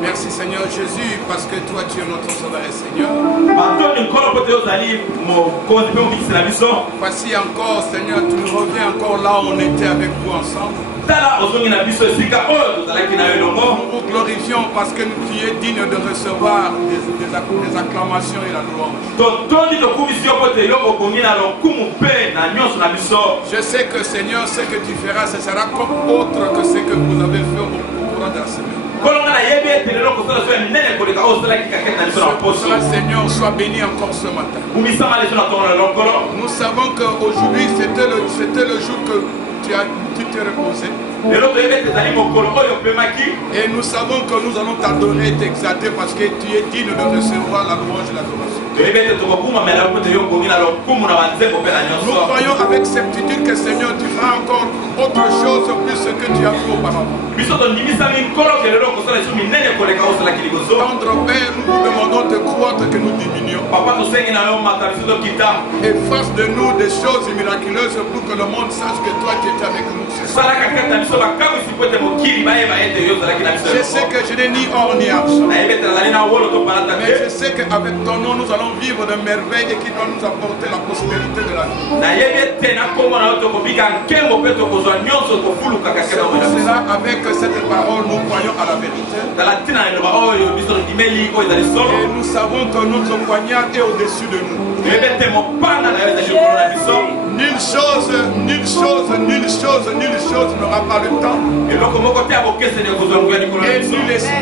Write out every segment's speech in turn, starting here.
Merci Seigneur Jésus, parce que toi tu es notre Sauveur et Seigneur. Voici encore Seigneur, tu nous reviens encore là où on était avec vous ensemble. Nous vous glorifions parce que tu es digne de recevoir des acclamations et la louange. Je sais que Seigneur, ce que tu feras, ce sera comme autre que ce que vous avez fait au courant de la semaine. Seigneur, sois béni encore ce matin. Nous savons qu'aujourd'hui c'était le jour que tu t'es reposé. Et nous savons que nous allons t'adorer et t'exalter parce que tu es digne de recevoir la louange et l'adoration. Nous croyons avec certitude que Seigneur, tu feras encore autre chose plus ce que tu as fait auparavant. Tendre Père, nous vous demandons de croître que nous diminuions. Efface de nous des choses miraculeuses pour que le monde sache que toi tu étais avec nous. Je sais que je n'ai ni or ni argent, mais je sais qu'avec ton nom nous allons vivre de merveilles et qui doit nous apporter la prospérité de la vie. C'est pour cela, avec cette parole, nous croyons à la vérité. Et nous savons que notre poignard est au-dessus de nous. Nulle chose n'aura pas le temps.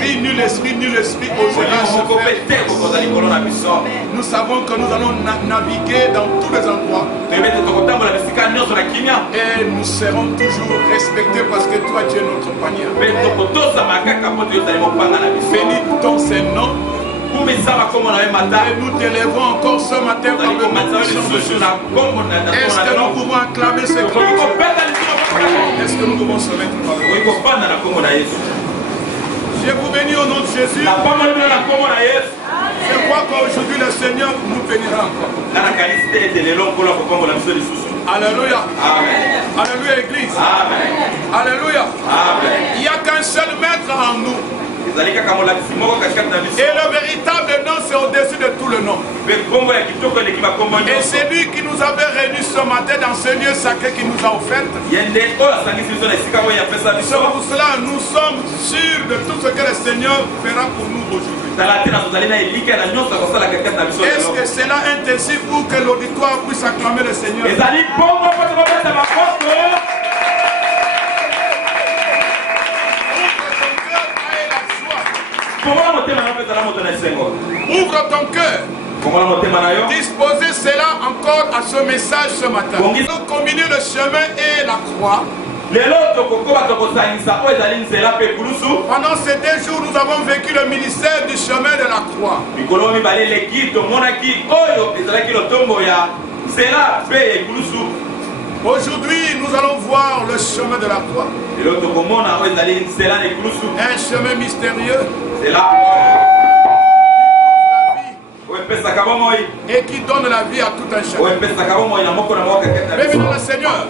Et nul esprit osera se faire. Nous savons que nous allons naviguer dans tous les endroits. Et nous serons toujours respectés parce que toi tu es notre poignard. Bénis ton Saint-Nom. Et nous t'élèvons encore ce matin par le nom puissant de Jésus. Est-ce que nous pouvons acclamer ce Christ? Est-ce que nous pouvons se mettre par le Je vous bénis au nom de Jésus. Je crois qu'aujourd'hui le Seigneur nous bénira encore. Alléluia. Amen. Alléluia Église. Amen. Alléluia. Amen. Il n'y a qu'un seul maître en nous. Et le véritable nom, c'est au-dessus de tout le nom. Et c'est lui qui nous avait réunis ce matin dans ce lieu sacré qui nous a offert. C'est pour cela nous sommes sûrs de tout ce que le Seigneur fera pour nous aujourd'hui. Est-ce que cela est ainsi pour que l'auditoire puisse acclamer le Seigneur? Ouvre ton cœur. Disposez cela encore à ce message ce matin. Nous combinons le chemin et la croix. Pendant ces 2 jours, nous avons vécu le ministère du chemin de la croix. Aujourd'hui, nous allons voir le chemin de la croix. Un chemin mystérieux et qui donne la vie à tout un chacun. Mais maintenant le Seigneur,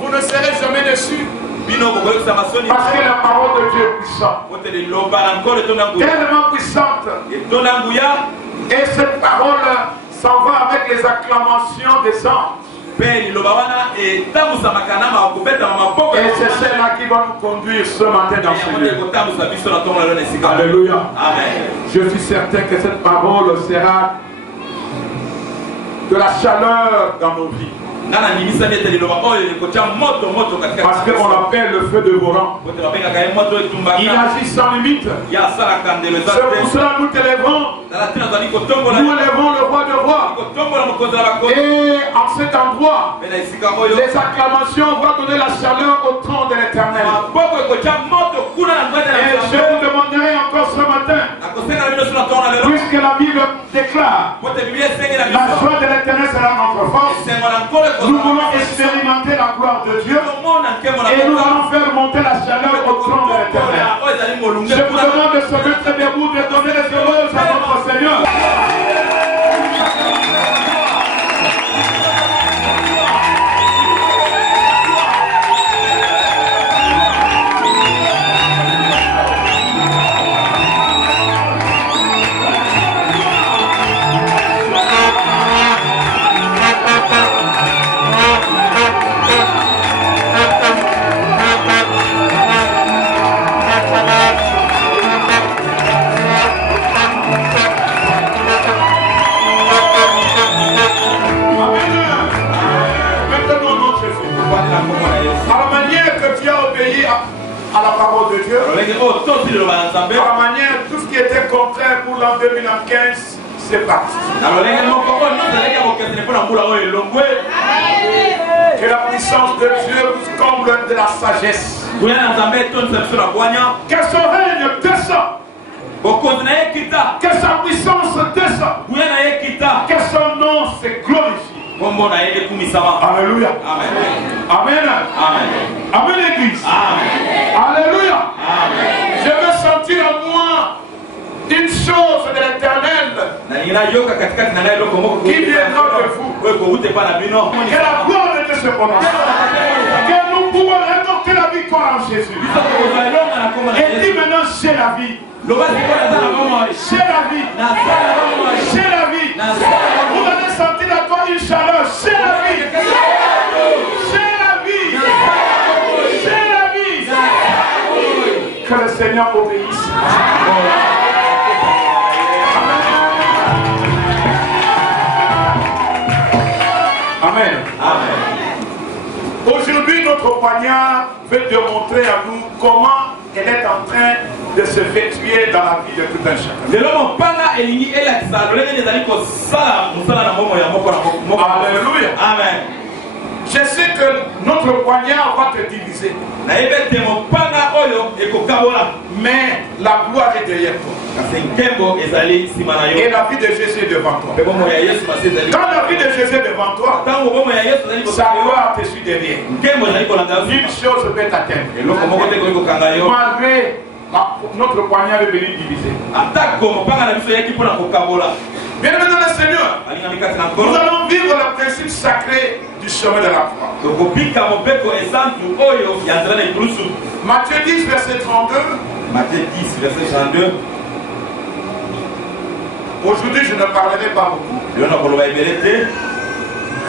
vous ne serez jamais déçus. Parce que la parole de Dieu est puissante, tellement puissante. Et cette parole s'en va avec les acclamations des anges. Et c'est celle-là qui va nous conduire ce matin dans ce lieu. Alléluia. Amen. Je suis certain que cette parole sera de la chaleur dans nos vies. Parce qu'on appelle le feu de Voran. Il agit sans limite. C'est pour cela nous t'élèvons. Nous élèvons le roi de rois. Et en cet endroit, les acclamations vont donner la chaleur au trône de l'Éternel. Et je vous demanderai encore ce matin La joie de l'éternel sera notre force. Nous voulons expérimenter la gloire de Dieu. Et nous allons faire monter la chaleur au trône de l'éternel. Je vous demande de se mettre debout, de donner les éloges à notre Seigneur. À la parole de Dieu, à la manière, tout ce qui était contraire pour l'an 2015, c'est parti. Que la puissance de Dieu vous comble de la sagesse. Que son règne descend. Que sa puissance descend. Que son nom se glorifie. Alléluia. Amen. Amen. Amen l'église. Alléluia. Je veux sentir en moi une chose de l'éternel qui viendra de vous. Que la gloire de Dieu se prononce. Que nous pouvons remporter la victoire en Jésus. Et dis maintenant, c'est la vie. C'est la vie. C'est la vie. Vous allez sentir à toi une chaleur. C'est la vie. C'est la vie. C'est la vie. Que le Seigneur obéisse. Amen. Amen. Aujourd'hui, notre poignard veut démontrer à nous comment elle est en train de se effectuer dans la vie de tout un chacun. Alléluia. Amen. Je sais que notre poignard va te diviser. Mais la gloire est derrière toi. Et la vie de Jésus est devant toi. Quand la vie de Jésus est devant toi, sa gloire te suit derrière. Une chose peut t'atteindre. Malgré notre poignard est venu diviser. Bien aimé dans le Seigneur, nous allons vivre le principe sacré du chemin de la croix. Matthieu 10, verset 32. Matthieu 10, verset 32. Aujourd'hui, je ne parlerai pas beaucoup.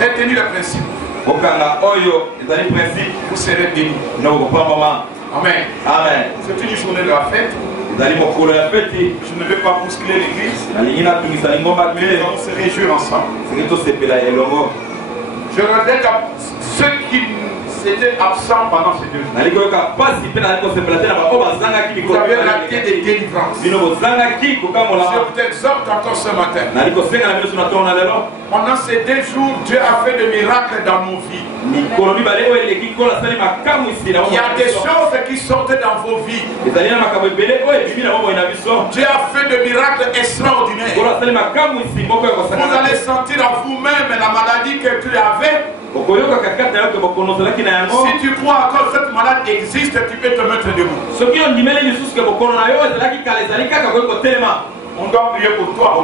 Retenez le principe. Vous serez bénis. Amen. Amen. C'est une journée de la fête. Je ne vais pas bousculer l'église. Nous allons se réjouir ensemble. Je regrette ceux qui étaient absents pendant ces 2 jours. Vous avez raté des délivrances. Je vous exhorte encore ce matin. Pendant ces 2 jours, Dieu a fait des miracles dans nos vies. Il y a des choses qui sortaient dans vos vies. Dieu a fait des miracles extraordinaires. Vous allez sentir en vous-même la maladie que tu avais. Si tu crois encore que cette maladie existe, tu peux te mettre debout. On doit prier pour toi.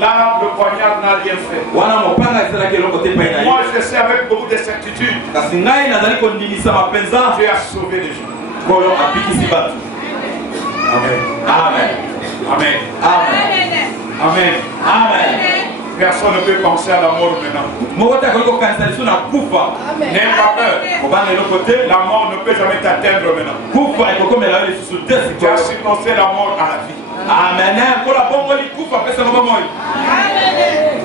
Là, le poignard n'a rien fait. Moi, je sais avec beaucoup de certitude. Dieu a sauvé les gens. Amen. Amen. Amen. Amen. Amen. Personne ne peut penser à la mort maintenant. N'aie pas peur. La mort ne peut jamais t'atteindre maintenant. Tu as supposé la mort à la vie. Amen.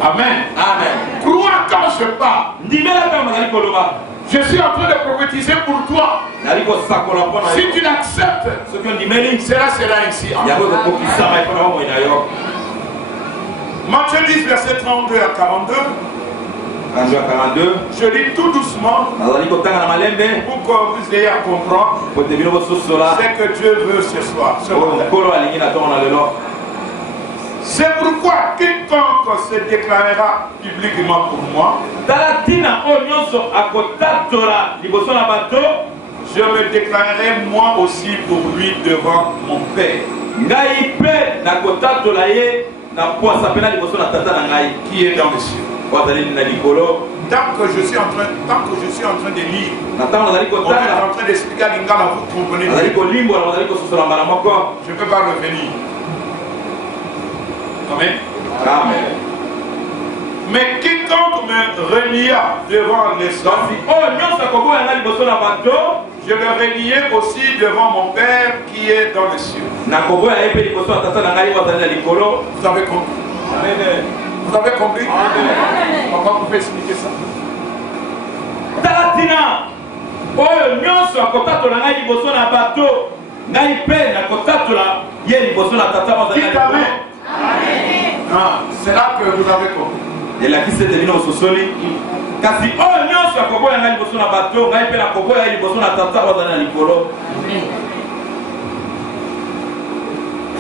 Amen. Amen. Crois quand je parle. Je suis en train de prophétiser pour toi. Si tu l'acceptes, cela sera ainsi. Matthieu 10, verset 32 à 42. Je lis tout doucement pour que vous ayez à comprendre ce que Dieu veut ce soir. C'est pourquoi quiconque se déclarera publiquement pour moi, je me déclarerai moi aussi pour lui devant mon Père qui est dans les cieux. Tant que je suis en train de lire, on est en train d'expliquer à Lingala, vous comprenez. Je ne peux pas revenir. Amen. Amen. Mais quiconque me renia devant les hommes, je le reniais aussi devant mon Père qui est dans les cieux. Vous avez compris? Amen. Vous avez compris? Amen. Pourquoi vous pouvez expliquer ça? Ah, c'est là que vous avez compris. Et là qui s'est devenu au sosoli. Kasi oh nyonso akobo ya ngali boso na bato ngai pe na kobo ya liboso na tata wa na likolo.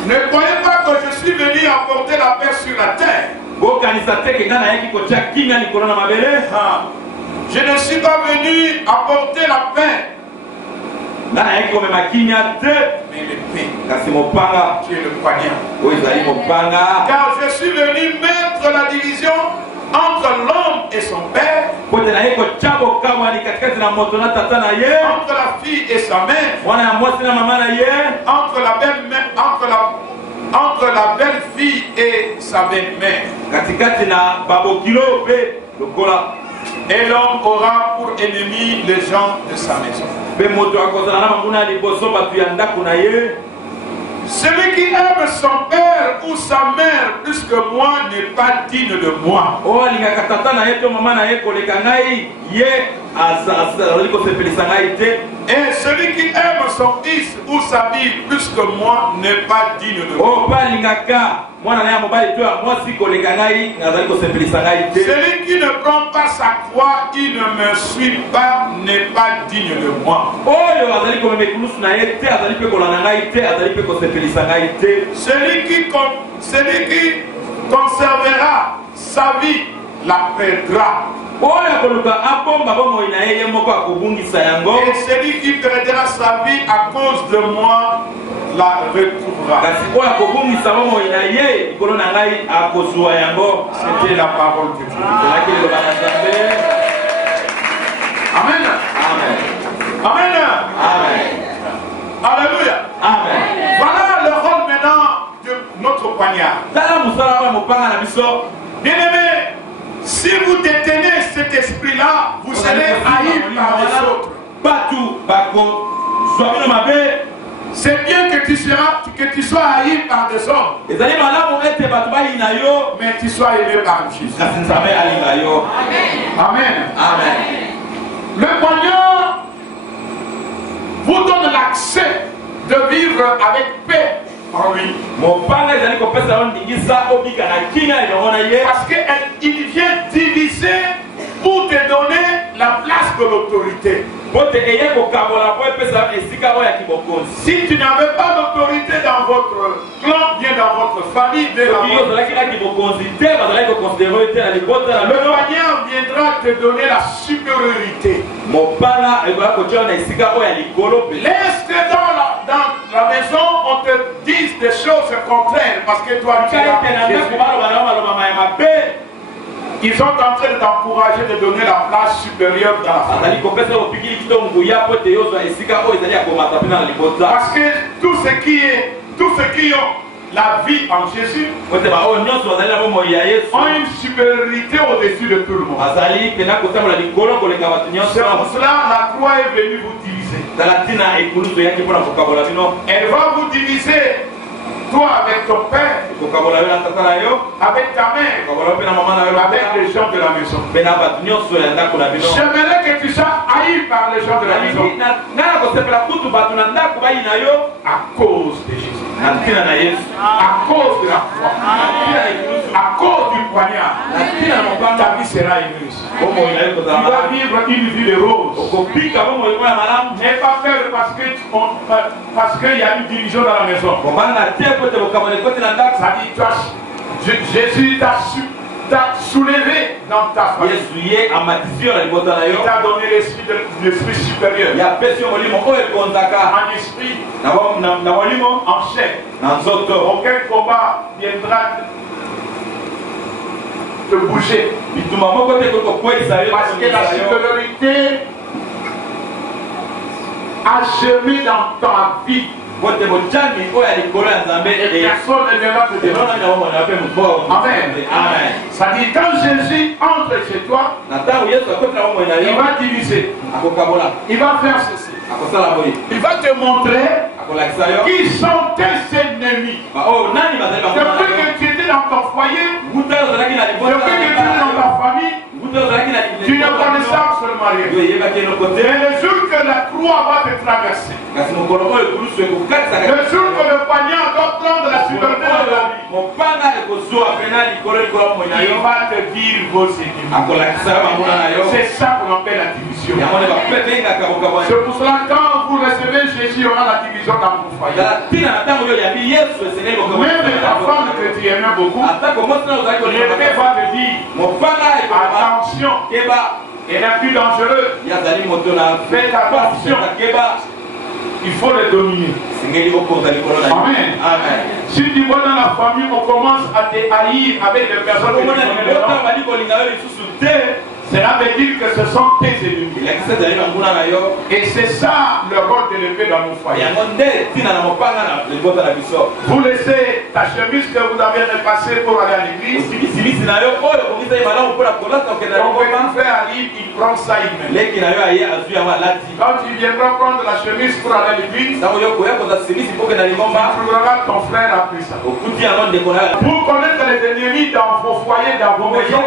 Ne croyez pas que je suis venu apporter la paix sur la terre. Bo kanisa te ke ngana yaki ko tia kimya likolo na mabele. Je ne suis pas venu apporter la paix. Ngana yaki ko mema kimya te, mais le pain. Kasi mopanga qui est le poignard. O ezali mopanga. Car je suis venu mettre la division entre l'homme et son père, entre la fille et sa mère, entre la belle fille et sa belle-mère. Et l'homme aura pour ennemi les gens de sa maison. Celui qui aime son père ou sa mère plus que moi n'est pas digne de moi. Et celui qui aime son fils ou sa fille plus que moi n'est pas digne de moi. Celui qui ne prend pas sa croix, qui ne me suit pas, n'est pas digne de moi. Celui qui conservera sa vie la perdra. Et celui qui perdra sa vie à cause de moi la retrouvera. C'était la parole de Dieu. Amen. Amen. Amen. Amen. Alléluia. Amen. Voilà le rôle maintenant de notre poignard. Bien-aimé, si vous détenez cet esprit-là, vous serez haïs par les autres. C'est bien que tu sois haï par des hommes, mais tu sois aimé par Jésus. Amen. Amen. Le poignard vous donne l'accès de vivre avec paix en lui. Parce qu'il vient diviser pour te donner la place de l'autorité. Si tu n'avais pas d'autorité dans votre clan, bien dans votre famille, le poignard viendra te donner la supériorité. Laisse que dans la maison on te dise des choses contraires parce que toi tu as Jésus. Ils sont en train de t'encourager de donner la place supérieure dans la famille. Parce que tous ceux qui ont la vie en Jésus ont une supériorité au-dessus de tout le monde. C'est pour cela la croix est venue vous diviser. Elle va vous diviser. Toi avec ton père, avec ta mère, avec les gens de la maison. J'aimerais que tu sois haï par les gens de la maison à cause de Jésus, à cause de la foi, à cause du poignard. Ta vie sera émue. Tu vas vivre une vie de rose. N'aie pas peur parce qu'il y a une division dans la maison. Ça dit, Jésus t'a soulevé dans ta famille. Il t'a donné l'esprit supérieur. En esprit, en chair. Aucun combat viendra te bouger. Parce que la supériorité a semé dans ta vie. Et personne ne viendra te démontrer. Amen. Ça dit, quand Jésus entre chez toi, il va diviser. Il va faire ceci. Il va te montrer qui sont tes ennemis. Depuis que tu étais dans ton foyer, depuis que tu étais dans ta famille, tu ne connaissais absolument rien. Mais le jour que la croix va te traverser, le jour que le poignard doit prendre la supériorité de la vie, il va te dire vos ennemis. C'est ça qu'on appelle la division. C'est pour cela que quand vous recevez Jésus, il y aura la division dans vos foyers. Même ta femme que tu aimais beaucoup, l'épée va te dire attention, elle est plus dangereuse. Faites attention. Il faut les dominer. Amen. Si tu vois dans la famille, on commence à te haïr avec des personnes qui cela veut dire que ce sont tes ennemis. Et c'est ça le rôle de l'épée dans nos foyers. Vous laissez ta chemise que vous avez repassée pour aller à l'église. On peut faire un livre, il prend ça, il met. Quand tu viendras prendre la chemise pour aller à l'église, tu trouveras ton frère a pris ça. Pour connaître les ennemis dans vos foyers, dans vos maisons,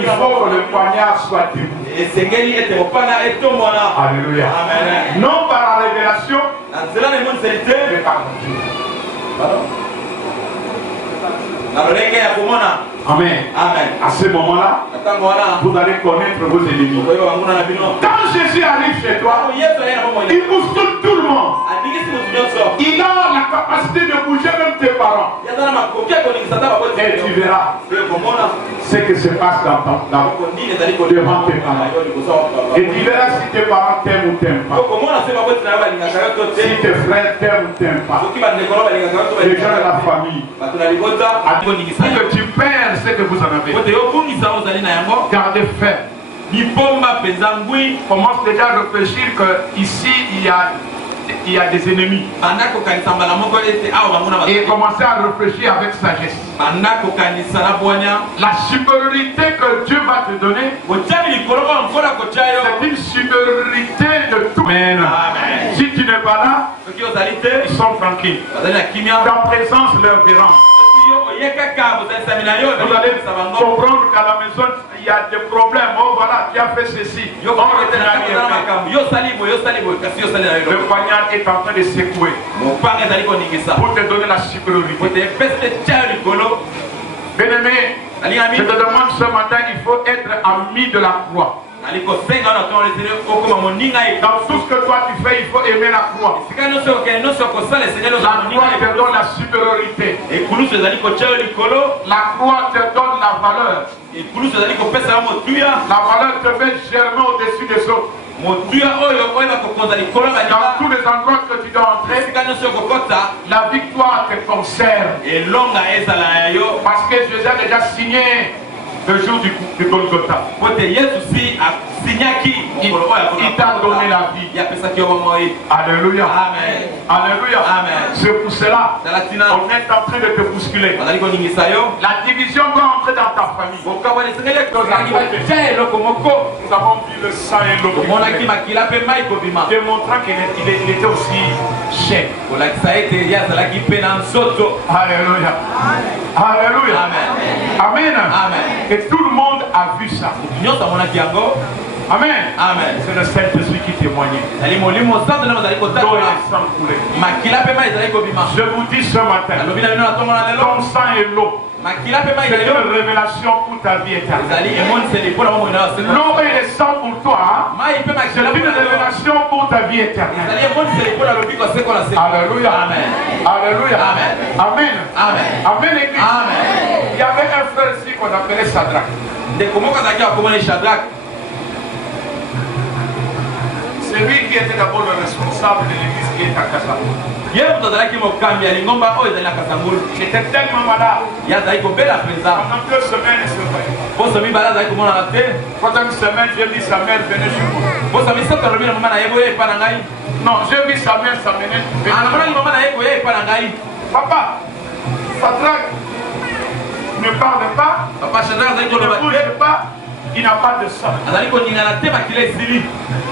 il faut que le poignard soit debout. Alléluia. Amen. Non par la révélation, mais par Amen. Amen. À ce moment-là, vous allez connaître vos ennemis. Quand Jésus arrive chez toi, il bouscule tout le monde. Il a la capacité de bouger même tes parents. Et tu verras ce qui se passe devant tes parents. Et tu verras si tes parents t'aiment ou t'aiment pas. Si tes frères t'aiment ou t'aiment pas. Les gens de la famille. Que tu perds ce que vous en avez. Gardez ferme. Commence déjà à réfléchir que ici il y a des ennemis. Et commencez à réfléchir avec sagesse. La supériorité que Dieu va te donner, c'est une supériorité de tout. Amen. Si tu n'es pas là, ils sont tranquilles. Ta présence leur verra. Vous allez comprendre qu'à la maison il y a des problèmes. Oh voilà, tu as fait ceci. Le poignard est en train de secouer pour te donner la supériorité. Bien-aimé, je te demande ce matin, il faut être ami de la croix. Dans tout ce que toi tu fais, il faut aimer la croix. La croix te donne la supériorité. La croix te donne la valeur. La valeur te fait germer au-dessus des autres. Dans tous les endroits que tu dois entrer, la victoire te concerne. Parce que Jésus a déjà signé le jour du Golgotha. Il t'a donné la vie. Alléluia. Amen. Alléluia. Amen. C'est pour cela on est en train de te bousculer. La division va entrer dans ta famille. Nous avons vu le sang et l'eau démontrant qu'il était aussi chef. Alléluia. Alléluia. Amen. Amen. Et tout le monde a vu ça. Amen. Amen. C'est le Saint-Esprit qui témoignait. Je vous dis ce matin, ton sang et l'eau C'est une révélation pour ta vie éternelle. L'eau et le sang pour toi, c'est une révélation pour ta vie éternelle. Alléluia. Alléluia. Amen. Amen. Église. Il y avait un frère ici qu'on appelait Shadrach. C'est lui qui était d'abord le responsable de l'église qui est à Kassangul. J'étais tellement malade. Pendant 2 semaines, c'est vrai. Pendant une semaine, j'ai vu sa mère venir chez moi. Non, j'ai vu sa mère s'amener. Papa, Shadrach ne parle pas, ne bouge pas, il n'a pas de sang.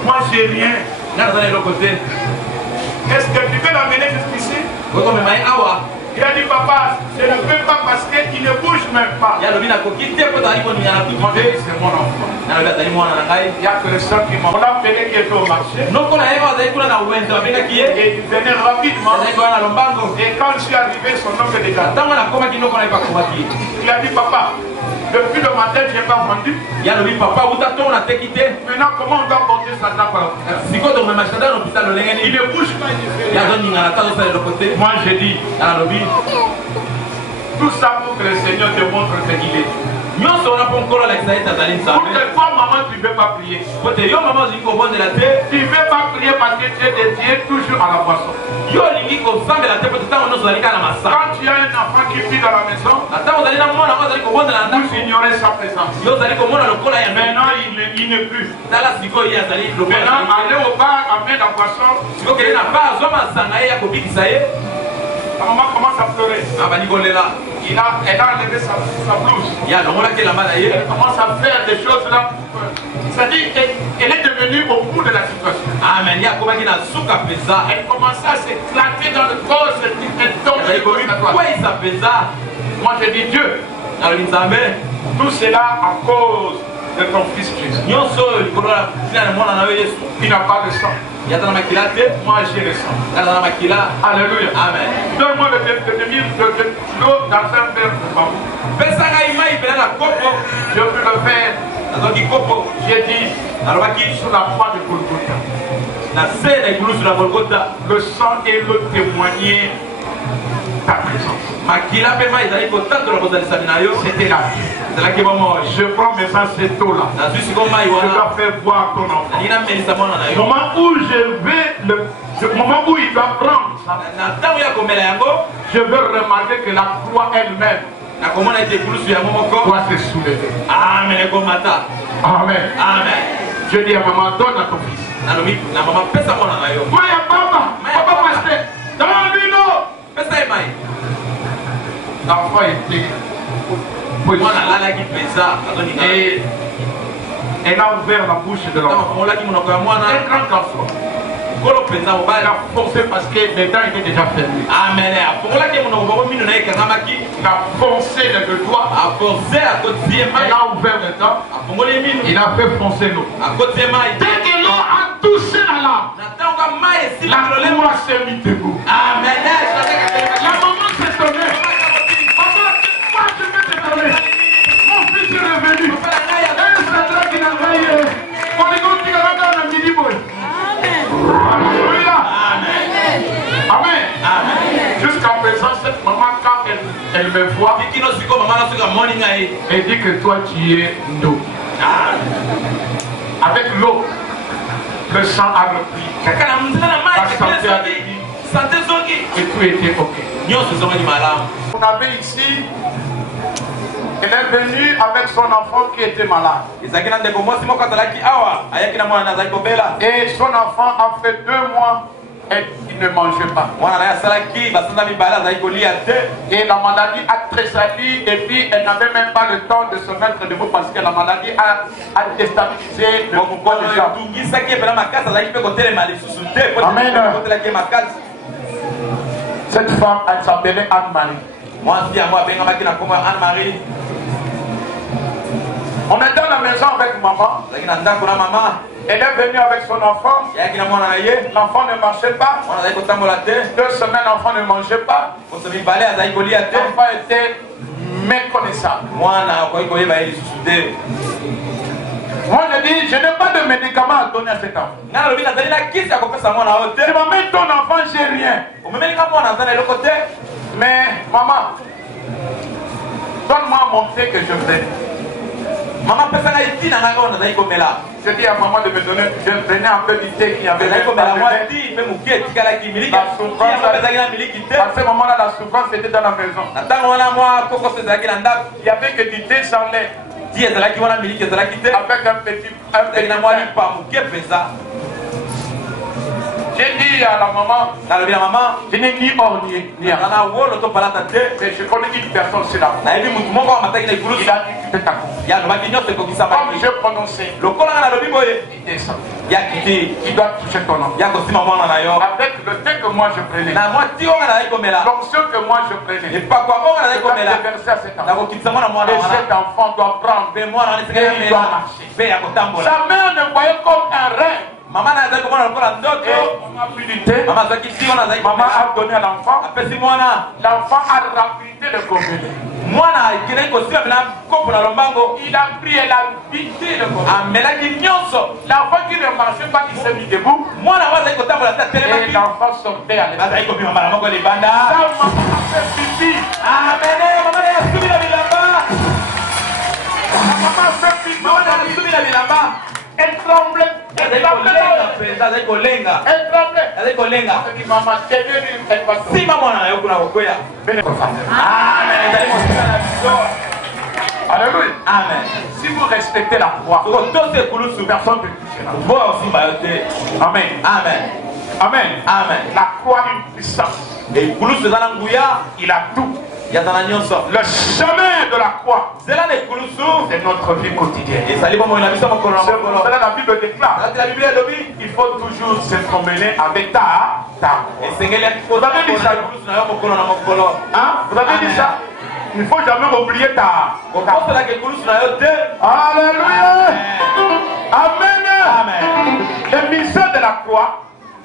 Moi, j'ai rien. Est-ce que tu peux l'amener jusqu'ici? Il a dit, papa, je ne peux pas parce qu'il ne bouge même pas. Moi, c'est mon enfant. Il y a que le sang qui m'a. On a appelé quelqu'un au marché. Et il venait rapidement. Et quand je suis arrivé, son nom est déjà. Il a dit, papa, depuis le matin, je n'ai pas vendu. Maintenant, comment on doit porter sa table? Il ne bouge pas. Moi, j'ai dit, tout ça pour que le Seigneur te montre ce qu'il est. Pourquoi maman tu ne veux pas prier? Tu ne veux pas prier parce que tu es dédié toujours à la boisson. Quand tu as un enfant qui vit dans la maison, vous ignorez sa présence. Maintenant il n'est plus. Maintenant aller au bar, amener la boisson. La maman commence à pleurer. Elle a enlevé sa blouse. Elle commence à faire des choses là. C'est-à-dire qu'elle est devenue au bout de la situation. Elle commençait à s'éclater dans le corps. Elle tombait. Moi je dis Dieu. Tout cela à cause de ton fils Jésus. Il n'a pas de sang. Moi j'ai le sang. Alléluia. Amen. Donne-moi le l'eau dans un verre de bambou. Je veux le faire. J'ai dit sur la croix de Golgotha. Le sang et le témoigner ta présence. C'était là. Je prends mes cette eau là. Je dois faire boire ton enfant. Au moment où moment où il doit prendre ça, je veux remarquer que la croix elle-même doit se soulever. Amen. Amen. Je dis à maman, donne à ton fils. Papa, pasteur, donne-lui l'eau. L'enfant était et elle a ouvert la bouche de l'enfant. Un grand garçon. Il a foncé parce que les dents étaient déjà fermées. Amen. Il a foncé les deux doigts. Il a ouvert les dents. Il a fait foncer l'eau. Dès que l'eau a touché la lame, la loi s'est mise debout. Amen. La maman s'est donnée. Papa, pourquoi tu veux te donner? Mon fils est revenu. Alléluia. Amen. Jusqu'à présent, cette maman, quand elle me voit, elle dit que toi tu es nous. Avec l'eau, le sang a repris. La santé a repris. Et tout était ok. On avait ici. Elle est venue avec son enfant qui était malade. Et son enfant a fait 2 mois et il ne mangeait pas. Et la maladie a tressailli et puis elle n'avait même pas le temps de se mettre debout parce que la maladie a déstabilisé le corps des gens. Amen. Cette femme, elle s'appelait Anne-Marie. On est dans la maison avec maman. Elle est venue avec son enfant. L'enfant ne marchait pas. 2 semaines, l'enfant ne mangeait pas. L'enfant était méconnaissable. Moi, je dis, je n'ai pas de médicaments à donner à cet enfant. Tu m'amènes ton enfant, j'ai rien. Mais maman, donne-moi mon thé que je fais. Je dis à maman de me donner, je prenais un peu du thé qui avait la souffrance. À ce moment-là, la souffrance était dans la maison. Il n'y avait que du thé sans lait. Avec un petit j'ai dit à la maman, je n'ai ni or ni rien. Mais je connais une personne, c'est la foi. Il a dit, tu peux t'accomplir. Comme je prononçais, il descend. Il doit toucher ton nom. Avec le thé que moi je prenais, l'onction que moi je prenais, je dois déverser à cet enfant. Et cet enfant doit prendre et il doit marcher. Sa mère ne voyait comme un rêve. Maman a pris du thé. Maman a donné à l'enfant. L'enfant a rapidé le gobelet. Il a pris et l'a vidé le gobelet. L'enfant qui ne marchait pas, il s'est mis debout. Et l'enfant sortait à l'époque. Sa maman a fait pipi. Sa maman a fait pipi. Elle tremblait. Elle tremblait. Maman, si maman alléluia. Amen. Si vous respectez la foi, personne ne peut toucher la foi. Amen. Amen. Amen. Amen. La foi a une puissance. Il a tout. Le chemin de la croix, c'est notre vie quotidienne. C'est pour cela la Bible déclare, il faut toujours se promener avec ta Vous avez dit ça? Hein? Vous avez dit ça? Il ne faut jamais oublier ta Alléluia. Amen. Le mystère de la croix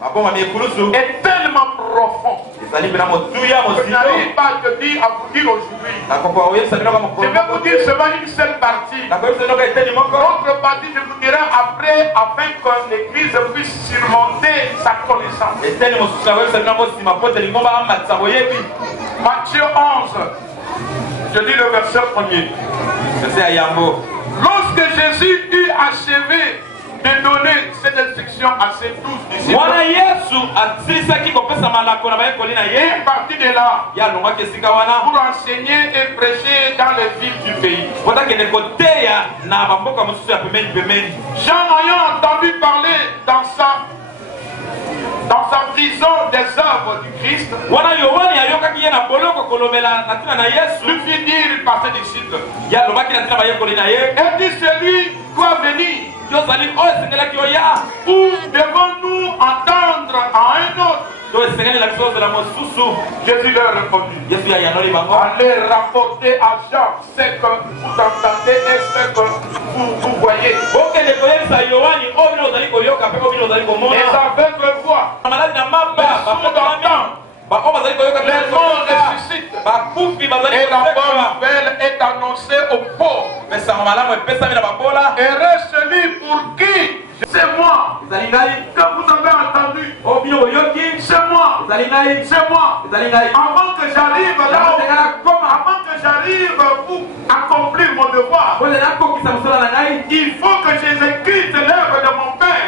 est tellement profond. Je n'arrive pas à vous dire aujourd'hui. Je vais vous dire seulement une seule partie. L'autre partie, je vous dirai après, afin que l'Église puisse surmonter sa connaissance. Matthieu 11, je lis le verset 1er. Lorsque Jésus eut achevé de donner cette instruction à ses 12 disciples, il est parti de là pour enseigner et prêcher dans les villes du pays. Jean ayant entendu parler dans sa prison des œuvres du Christ, lui fit dire par ses disciples, et dit celui doit venir. Ou devons-nous entendre à un autre? Jésus leur répondit, allez rapporter à Jean ce que vous entendez et ce que vous voyez. Les aveugles voient, les sourds entendent, les morts ressuscitent, et la bonne nouvelle est annoncée aux pauvres. Et reste celui pour qui? C'est moi que vous avez entendu. C'est moi. C'est moi. Avant que j'arrive là, avant que j'arrive pour accomplir mon devoir, il faut que j'exécute l'œuvre de mon Père.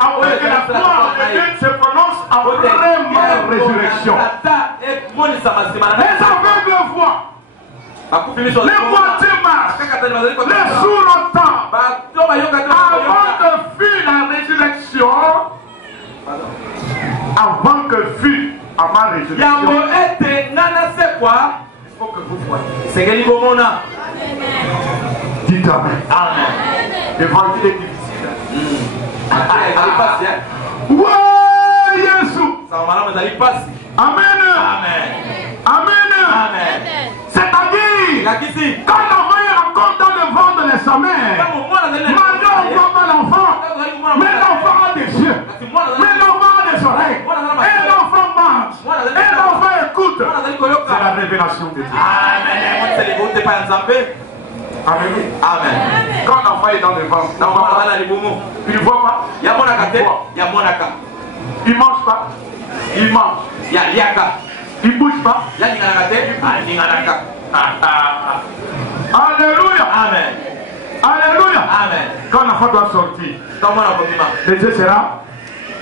Après que la gloire de Dieu se prononce après ma résurrection. Les aveugles voient. Les boiteux marchent. Les sourds entendent. Avant que fût la résurrection, avant que fût à ma résurrection, il faut que vous voyez. Dites Amen. Amen. L'évangile est difficile. Ouais, Jésus. Amen. Amen. Amen. C'est-à-dire, quand l'enfant est encore dans le ventre de sa mère, maintenant on voit pas l'enfant, mais l'enfant a des yeux, mais l'enfant a des oreilles, et l'enfant marche, et l'enfant écoute, et C'est la révélation de Dieu. Amen. Amen. Quand l'enfant est dans le ventre, il ne voit pas. Il ne mange pas. Il mange. Il ne bouge pas. Alléluia. Amen. Alléluia. Amen. Quand l'enfant doit sortir, le Dieu sera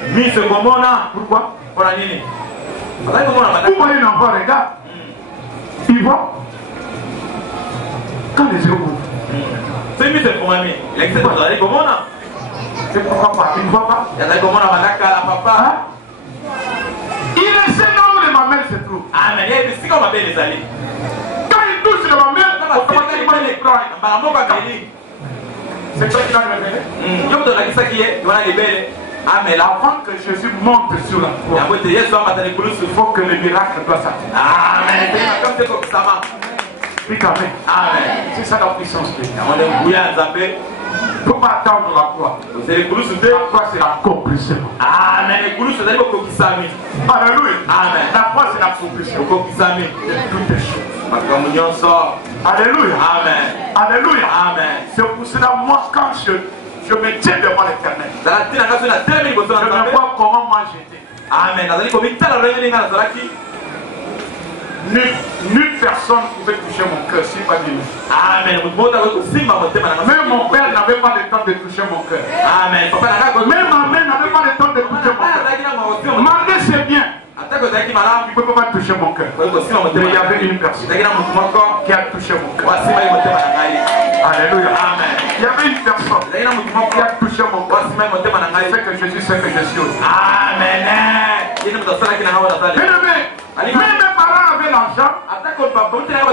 mis ce moment-là. Pourquoi? Pourquoi un enfant regarde? Il voit. Quand les yeux ouvrent. C'est mieux pour moi. C'est pourquoi pas? Il ne voit pas. Hein? Il essaie là où les mamelles se trouvent. Amen. Quand il touche les mamelles, automatiquement il prend. C'est toi qui l'as révélé. Amen. Avant que Jésus monte sur la croix, il faut que le miracle doit s'activer. Amen. Amen. C'est ça la puissance de Dieu. Il ne faut pas attendre la croix. La croix, c'est l'accomplissement. Amen. Alléluia. Amen. La croix, c'est l'accomplissement de toutes les choses. Alléluia. Amen. Alléluia. Amen. C'est pour cela, moi, quand je me tiens devant l'Éternel, je me vois comment moi j'étais. Amen. Nulle personne pouvait toucher mon cœur, si pas Dieu. Amen. Même mon père n'avait pas le temps de toucher mon cœur. Amen. Même ma mère n'avait pas le temps de toucher mon cœur. Malgré c'est bien. Il ne peut pas toucher mon cœur. Mais il y avait une personne qui a touché mon cœur. Alléluia. Amen. Il y avait une personne qui a touché mon cœur. C'est que Jésus sait que je suis aussi. Amen. Même mes parents avaient l'argent,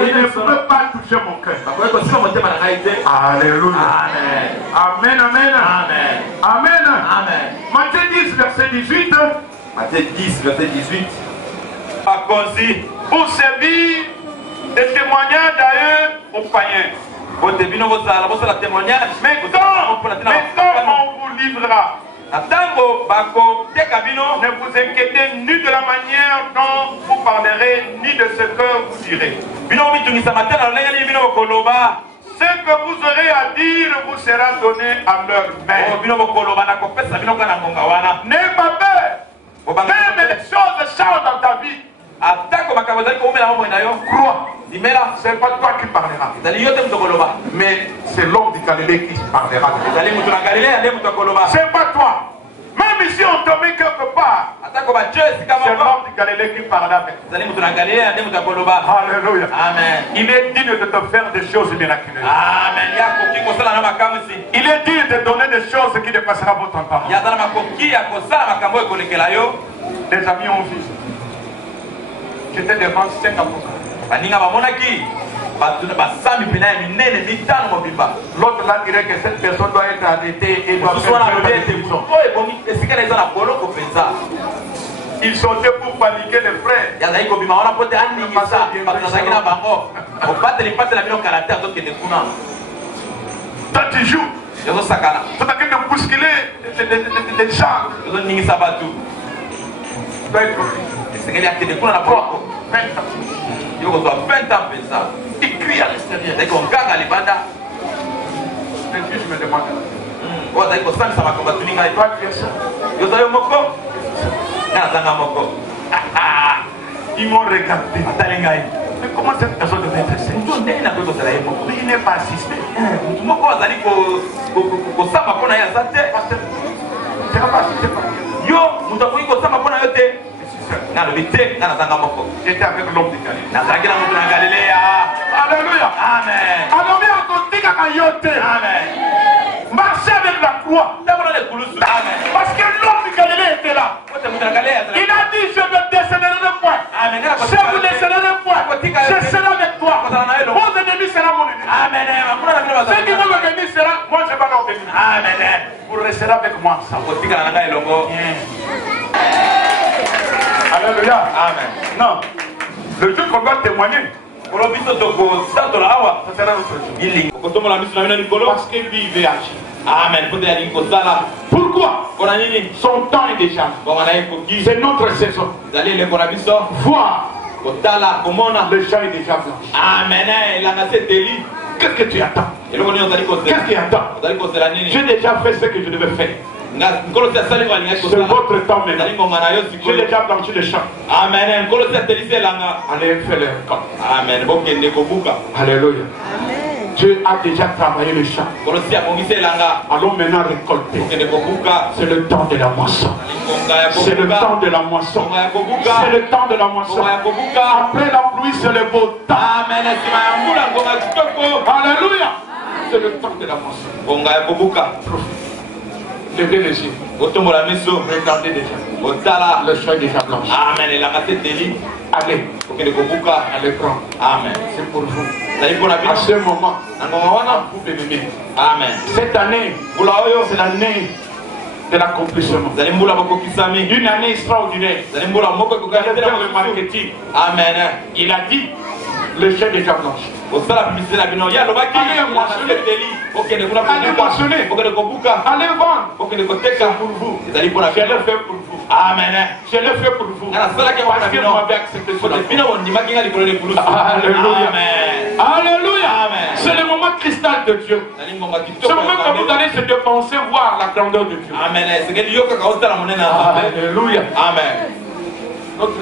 ils ne pouvaient pas toucher mon cœur. Alléluia. Amen. Amen. Amen. Amen. Amen. Matthieu 10, verset 18. Matthieu 10, verset 18. Pour servir de témoignage à eux aux païens. Mais quand on vous livrera, ne vous inquiétez ni de la manière dont vous parlerez, ni de ce que vous direz. Ce que vous aurez à dire vous sera donné à leur main. N'aie pas peur. Même les choses changent dans ta vie. Crois. C'est pas toi qui parleras. Mais c'est l'homme du Galilée qui parlera. C'est pas toi. Même ici on te met quelque part. C'est l'homme du Galilée qui parlera avec toi. Alléluia. Amen. Il est digne de te faire des choses miraculeuses. Amen. Il est digne de donner des choses qui dépassera votre entendement. Les amis ont vu. J'étais devant 5 avocats. L'autre là dirait que cette personne doit être arrêtée et doit faire prison. Ils sautaient pour paniquer les frères. Toi tu joues. Tu as quelqu'un de bousculer des gens. Tu dois être pris. 20 ans. Il crie à l'extérieur. Le juge me demande. Toi tu es ça. Ils m'ont regardé. Mais comment cette personne devait être saine? Mais il n'est pas assisté. Tu n'as pas assisté par j'étais avec l'homme de Galilée. Alléluia. Amen. Amen. Marcher avec la croix. Parce que l'homme de Galilée était là. Il a dit je ne descendrai point. Je vous descendrai point. Je serai avec toi. Vos ennemis seront mon ennemi. Ceux qui vont me venir sera, moi je vais leur venir. Amen. Vous resterez avec moi. Alléluia. Amen. Non. Le jour qu'on doit témoigner, ça sera notre jour. Parce que lui, il veut agir. Amen. Pourquoi? Son temps est déjà. C'est notre saison. Voir Le champ est déjà blanc. Amen. Qu'est-ce que tu attends? Qu'est-ce qui attend? J'ai déjà fait ce que je devais faire. C'est votre temps maintenant. J'ai déjà blanchi le champ. Amen. Allez faire le récolte. Amen. Alléluia. Dieu a déjà travaillé le champ. Allons maintenant récolter. C'est le temps de la moisson. C'est le temps de la moisson. C'est le temps de la moisson. Après la pluie, c'est le beau temps. Alléluia. C'est le temps de la moisson. Levez les yeux. Regardez déjà. Le champ est déjà blanc. Amen. Allez. Allez prendre. Amen. C'est pour vous. À ce moment, vous bénissez. Amen. Cette année, c'est l'année de l'accomplissement. Une année extraordinaire. Le marketing. Amen. Il a dit, le chef déjà blanchi. Allez moissonner. Allez vendre. C'est pour vous. Je le fais pour vous. Amen. Je le fais pour vous. Parce que vous m'avez accepté cela. Alléluia. Alléluia. C'est le moment cristal de Dieu. C'est le moment que vous allez se dépenser, voir la grandeur de Dieu. Amen. Alléluia. Amen. Notre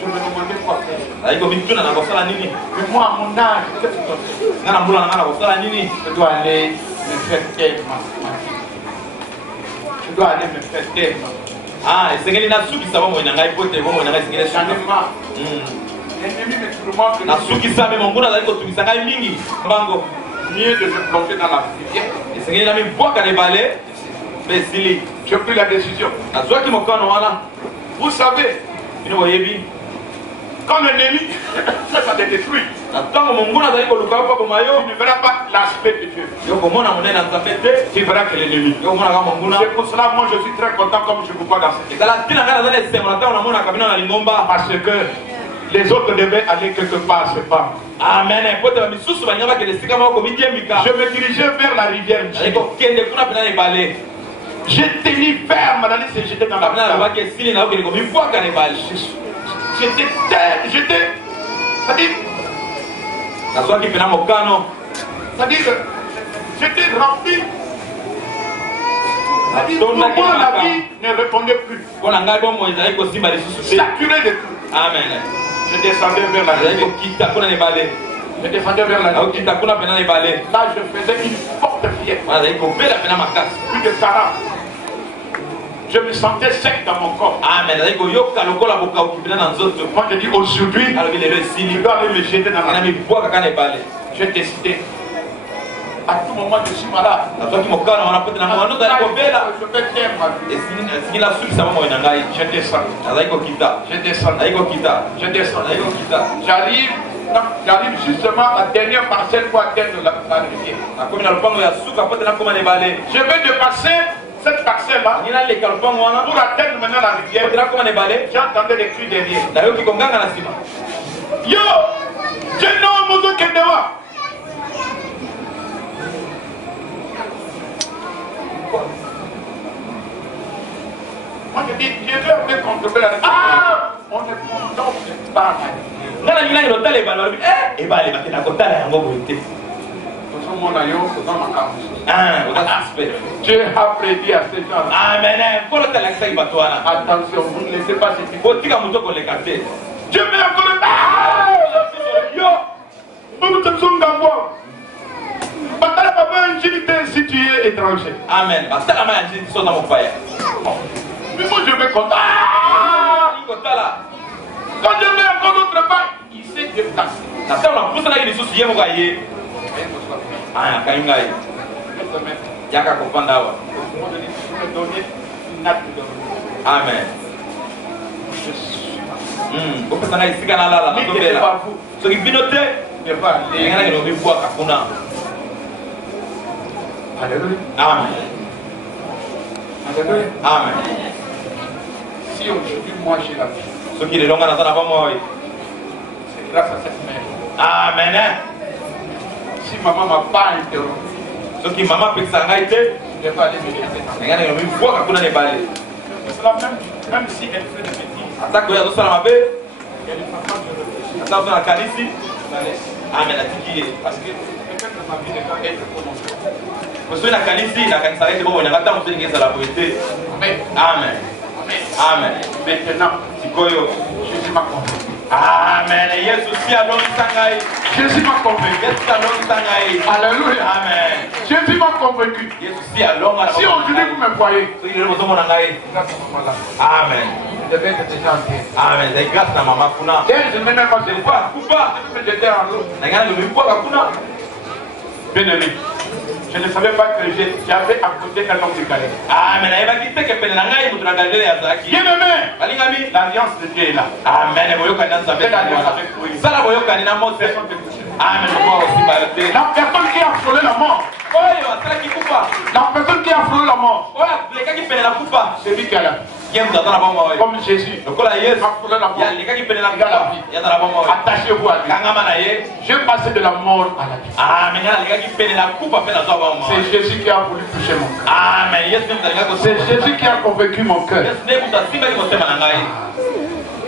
je me demandais quoi faire. Mais moi, à mon âge, qu'est-ce que je fais? Je dois aller me faire taire ma vie. Je dois aller me faire taire ma vie. J'en ai marre. L'ennemi me tourmente. Mieux de se plonger dans la rivière. J'ai pris la décision. Vous savez, quand l'ennemi ça te détruit, tu ne verras pas l'aspect de Dieu. Tu verras que l'ennemi. C'est pour cela moi je suis très content comme je vous vois dans cette église. Parce que les autres devaient aller quelque part, c'est pas. Amen. Je me dirigeais vers la rivière. J'ai tenu ferme dans les j'étais dans la place. J'étais, c'est-à-dire, j'étais rempli. Pour moi, la vie ne répondait plus. Saturé de tout. Amen. Je descendais vers la rivière. Je descendais vers la rivière. Là, je faisais une forte fièvre. Plus de 40. Je me sentais sec dans mon corps. Amen. Moi je dis aujourd'hui, je dois aller me jeter dans la rivière. J'ai décidé. À tout moment je suis malade. Je vais taire ma vie. Je descends. J'arrive justement à la dernière parcelle pour atteindre la rivière. Je vais dépasser cette parcelle-là pour atteindre maintenant la rivière. J'entendais des cris derrière. Yo! Je n'ai pas de devoir. Moi je dis, Dieu veut contrôler la rivière. Ah! On ne pas la Dieu a prédit à ces gens. Amen. Attention, vous ne laissez pas cette Dieu met encore si tu es étranger. Amen. Mais moi je vais compter. Quand je vais encore d'autre part, il s'est déplacé. Amen. Je suis Alléluia. Amen. Alléluia. Amen. Si aujourd'hui moi j'ai la vie, c'est grâce à cette mère. Amen. Si maman m'a pas interrompu, Ce qui maman peut s'arrêter, je vais aller me jeter dans cela même si elle fait des bêtises. Ata ko ya zo sala mabe. Elle ne va pas de réfléchir. Ata zo na kanisi. La laisse. Amen atiki. Parce que peut-être que ma vie n'est pas être prononcée. Monsieur na kanisi na kanisa yake bobo nyangata mtu ngeza la poete. Amen. Amen. Amen. Maintenant, Sikoyo. Jésus m'a convaincu. Amen. Yesu si alongi sangai. Jésus m'a convaincu. Yesu alongi sangai. Alléluia. Amen. Jésus m'a convaincu. Yesu si alonga. Si aujourd'hui vous me voyez, so ile bozo mona ngai. Amen. Je vais être déjà en terre. Amen. Dai grâce na mama kuna. Je ne même pas Je vois kupa. je me jeter en l'eau. Nangana ngi kwa kuna. Bien-aimé, je ne savais pas que j'avais à côté un homme de Galilée. Amen. Ayeba kiteke pele na ngai mutu na Galilée ya zaki. Bien-aimé, Balingami. l'alliance de Dieu est là. Amen. Boyoka na nzambe. Sala boyoka ni na Mose. Amen. Kwa osimba yote. La personne qui a frôlé la mort, Oyo asalaki kufa. la personne qui a frôlé la mort, Oyo lekaki pele na kufa. c'est lui qui a la vie. Ye mutu ata na bomba oyo. Comme Jésus Lokola Yesu. a frôlé la mort. Ya lekaki pele na kufa. Ya ata na bomba oyo. Attachez-vous à lui. Kangama na ye. J'ai passé de la mort à la vie. Amen. Ya lekaki pele na kufa pe na zo bomba. C'est Jésus qui a voulu toucher mon cœur. Amen. Yesu ne mutaka ko. C'est Jésus qui a convaincu mon cœur. Yesu ne mutaka simba ko tema na ngai.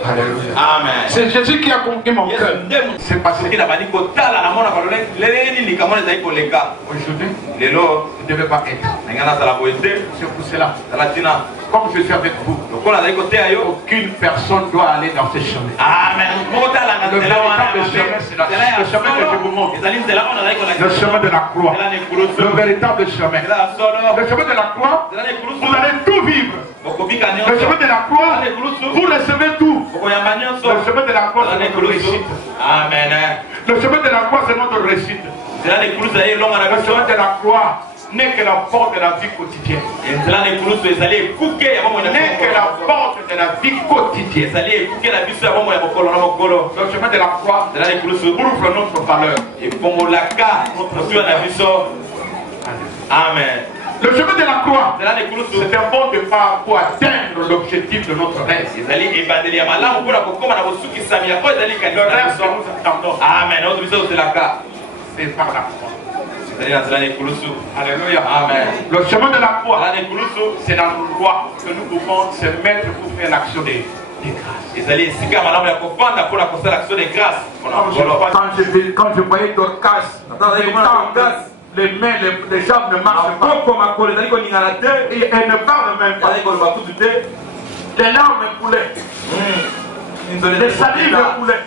Alléluia. Amen. C'est Jésus qui a convaincu mon Yesu cœur. ne C'est passé. mutaka bani ko tala na mona balole. Leleni likamona zai ko leka. Aujourd'hui, Lelo je ne devais pas être. ngana sala boete. C'est pour cela. Talatina. Comme je suis avec vous, Lokola zai ko te ayo. aucune personne doit aller dans ce chemin. Amen. Motala na Le tela wana. véritable chemin, c'est le chemin que je vous montre. Ezali nzela ona zai ko na. Le chemin de la croix. Tela ne kurusu. Le véritable chemin. Tela solo. Le chemin de la croix, Tela ne kurusu. vous allez tout vivre. Bokobika Le nyonso. chemin de la croix, Tela ne kurusu. vous recevez tout. Bokoyamba nyonso. Le chemin de la croix, Tela c'est ne notre kurusu. réussite. Amen. Le chemin de la croix, c'est notre réussite. Tela ne kurusu ayi longa na Le biso. chemin de la croix n'est que la porte de la vie quotidienne. Tela ne kurusu ezali ekuke ya bomoi na N'est que la porte de la vie quotidienne. ezali ekuke na biso ya bomoi ya mokolo na mokolo. Le chemin de la croix Tela ne kurusu ouvre notre valeur. ebongolaka mosuwa na biso. Amen. Le chemin de la croix, Tela ne kurusu c'est un bon départ pour atteindre l'objectif de notre rêve. ezali ebandeli ya malamu mpona kokóma na bosukisami yango ezali Le kanisa na rêve que biso. nous attendons, Amen. Oyo biso ozelaka c'est par la croix. ezali na nzela na ekulusu. Alléluia. Amen. Le chemin de la croix, Nzela na ekulusu c'est dans nos lois que nous pouvons se mettre pour faire l'action des grâces. ezali esika ya malamu ya kofanda mpona kosala action de grâce mpona mokolo. Quand je voyais Dorcas, les mains, les jambes ne marchent pas. maboko makolo ezali koningana te. Et elle ne parle même pas. ezali koloba kutu te. Les larmes coulaient. Les salives coulaient.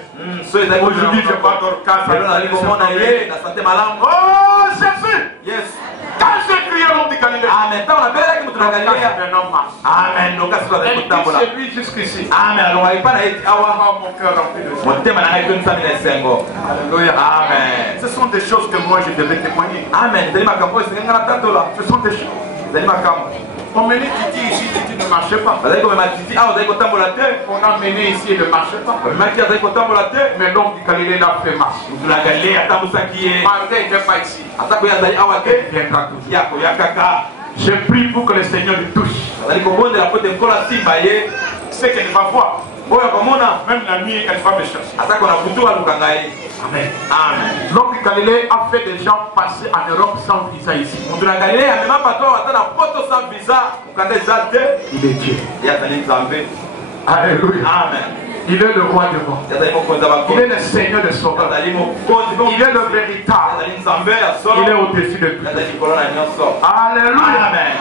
so ezali Aujourd'hui, je vois Dorcas. lelo nazali komona ye na sante malamu. Oh, Jésus! Yes. Quand j'ai crié l'homme de Galilée, Amen. ntango nabelelaki moto na Dorcas galileya. est un homme marche. Amen. lokasi bazali Elle kotambola. dit c'est lui jusqu'ici. Amen. alonga epa na ye ti awa. Oh, mon cœur rempli de joie. motema na ngai tonisami na esengo. Alléluia. Amen. Ce sont des choses que moi je devais témoigner. Amen. ezali makambo oyo esengi nga na tatola. Ce sont des choses. ezali makambo On menait Titi ici, Titi ne marchait pas. bazali komema titi awa ozali kotambola te. On a mené ici, il ne marchait pas. bamemaki azali kotambola te. Mais l'homme du Galilée l'a fait marcher. motu na galileya atambusaki ye. Malgré il n'est pas ici. atako ye azali awa te. Il viendra toujours. ya koya kaka. Je prie pour que le Seigneur lui touche. azali kobondela po te nkolo asimba ye. C'est qu'elle va voir. oyo akomona Même la nuit, elle va me chercher. atako na butu aluka ngai. Amen. Amen. L'homme du Galilée a fait des gens passer en Europe sans visa ici. motu na galileya amema bato ata na poto sans visa kokanga eza te. Il est Dieu. ye azali nzambe. Alléluia. Amen. Il est le roi de roi. ye azali mokonzi ya Il bakonzi. est le Seigneur de sauveurs. azali mokonzi. Il est le véritable. azali nzambe ya solo. Il est au-dessus de tout. ye azali likolo na nyonso. Alléluia. Amen.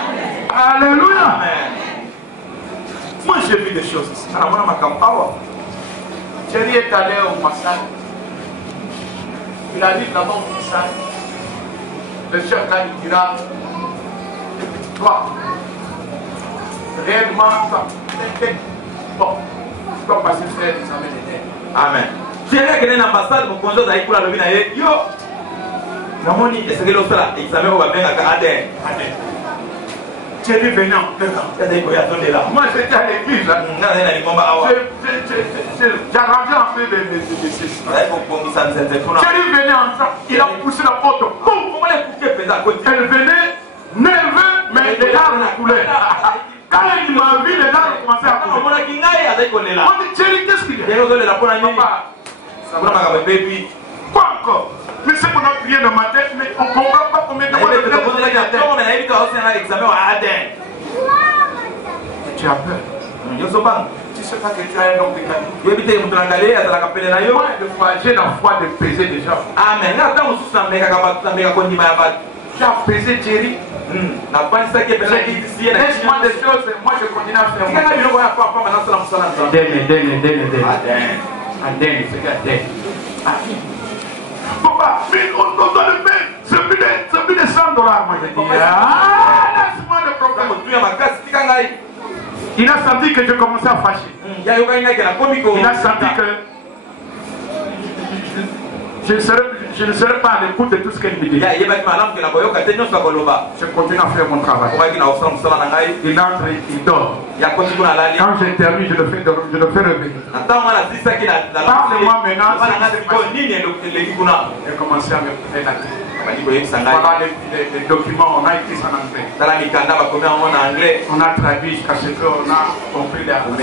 Alléluia. Amen. Moi, j'ai vu des choses ici. anamona makambo awa. Thierry est allé au massage. Il arrive là-bas au massage. Le chef là, il dira, toi, réellement, toi, t'inquiète. Bon, tu dois passer faire l'examen des nerfs. Amen. tienge akende na ambasade mokonzi ozali kuna alobi na ye yo namoni esengeli osala examen oyo babengaka ADN. Thierry venait en pleurant. azali koya tondela. Moi, j'étais à l'église. Là. nga azali na lingomba awa. J'arrangeais un peu de ceci. azali kobongisa nzenze kuna. Thierry venait en train, il a poussé la porte. Boum! omona ekuke mpenza akoti. Elle venait nerveux, mais les larmes coulaient. Quand il m'a vu, les larmes commençaient à couler. omonaki ngai azali kolela. On dit, Thierry, qu'est-ce qu'il y a? tienge ozolela mpona nini. Papa, kuna makambo ebebi. pas encore. Mais c'est qu'on a prié dans ma tête, mais on ne comprend pas combien de fois nayebi le tokobonzelaki na ntongo me nayebi tokosenga examen wa ADN. Tu as peur. Tu sais pas que tu as un homme de qualité. J'ai la foi de peser des gens. Amen. Tu as pesé Thierry. Laisse-moi des choses, moi je continue à faire. Papa, mais on doit le faire. C'est plus de $100. Moi je dis, laisse-moi le problème. Il a senti que je commençais à fâcher. Il a senti que je ne serai pas à l'écoute de tout ce qu'elle me dit. Je continue à faire mon travail. Il entre, il dort. Quand je termine, je le fais revenir. Parle-moi maintenant. J'ai commencé à me faire la tête. Voilà les documents, on a écrit ça en anglais. On a traduit jusqu'à ce qu'on a compris les arguments.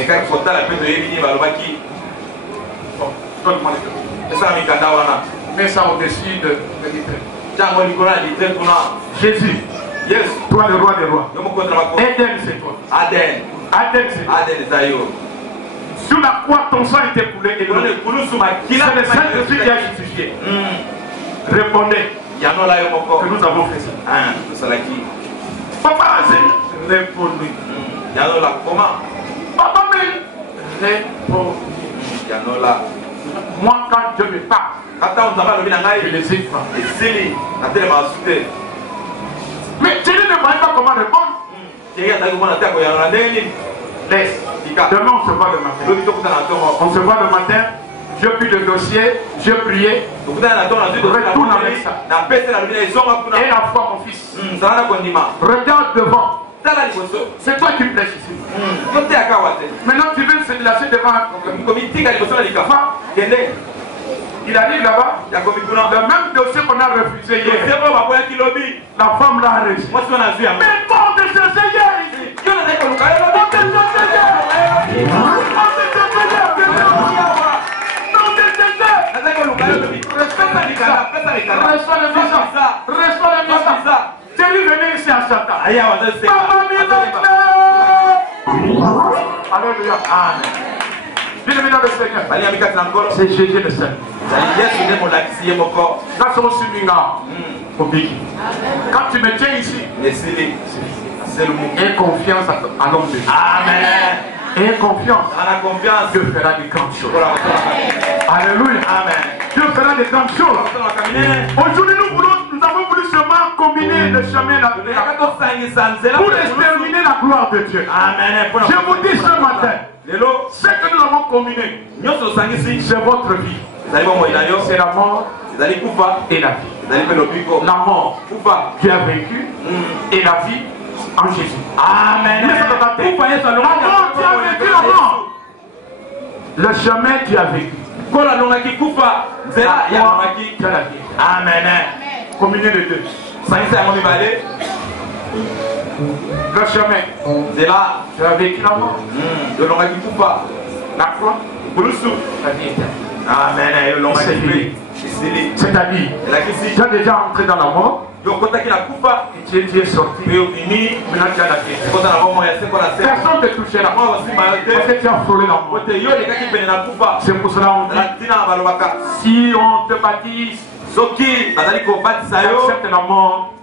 Bon, donne-moi les documents. Mets ça au-dessus de l'Éternel. Jésus, toi le roi des rois. Éden, c'est toi. Aden, c'est toi. Sur la croix, ton sang était coulé. C'est le Saint-Esprit qui a justifié. Répondez que nous avons fait ça. Papa, c'est répondez. Papa, mais répondez. Moi, quand je me parle, je ne sais pas. Mais tu ne sais pas comment répondre. Laisse. Demain, on se voit le matin. On se voit le matin. Je pris le dossier, je priais. Retourne avec ça. Et la foi, mon fils. Regarde devant. C'est toi qui me laisses ici. Maintenant, tu veux se lâcher devant un problème. Il arrive là-bas, le même dossier qu'on a refusé hier. La femme l'a reçu. Mais quand on te cherchait hier ici, reçois le visa. Thierry venait ici à Chata. Alléluia. Amen. Bien-aimé dans le Seigneur. C'est Jésus le Seigneur. Quand tu me tiens ici, aie confiance à l'homme de Dieu. Amen. Aie confiance. Dieu fera des grandes choses. Alléluia. Amen. Dieu fera des grandes choses. Aujourd'hui, nous avons voulu seulement combiner le chemin pour exterminer la gloire de Dieu. Amen. Je vous dis ce matin, ce que nous avons combiné, c'est votre vie. C'est la mort et la vie. La mort, tu as vécu, et la vie en Jésus. Amen. La mort, tu as vécu la mort. Le chemin, tu as vécu. La croix, tu as la vie. Amen. Communiez les deux. Le chemin, tu as vécu la mort. La croix, la vie éternelle. Amen. C'est-à-dire, tu as déjà entré dans la mort. Et tu es sorti. Maintenant tu as la vie. Personne ne te touchait la mort. Parce que tu as frôlé la mort. C'est pour cela qu'on dit, si on te baptise, accepte la mort.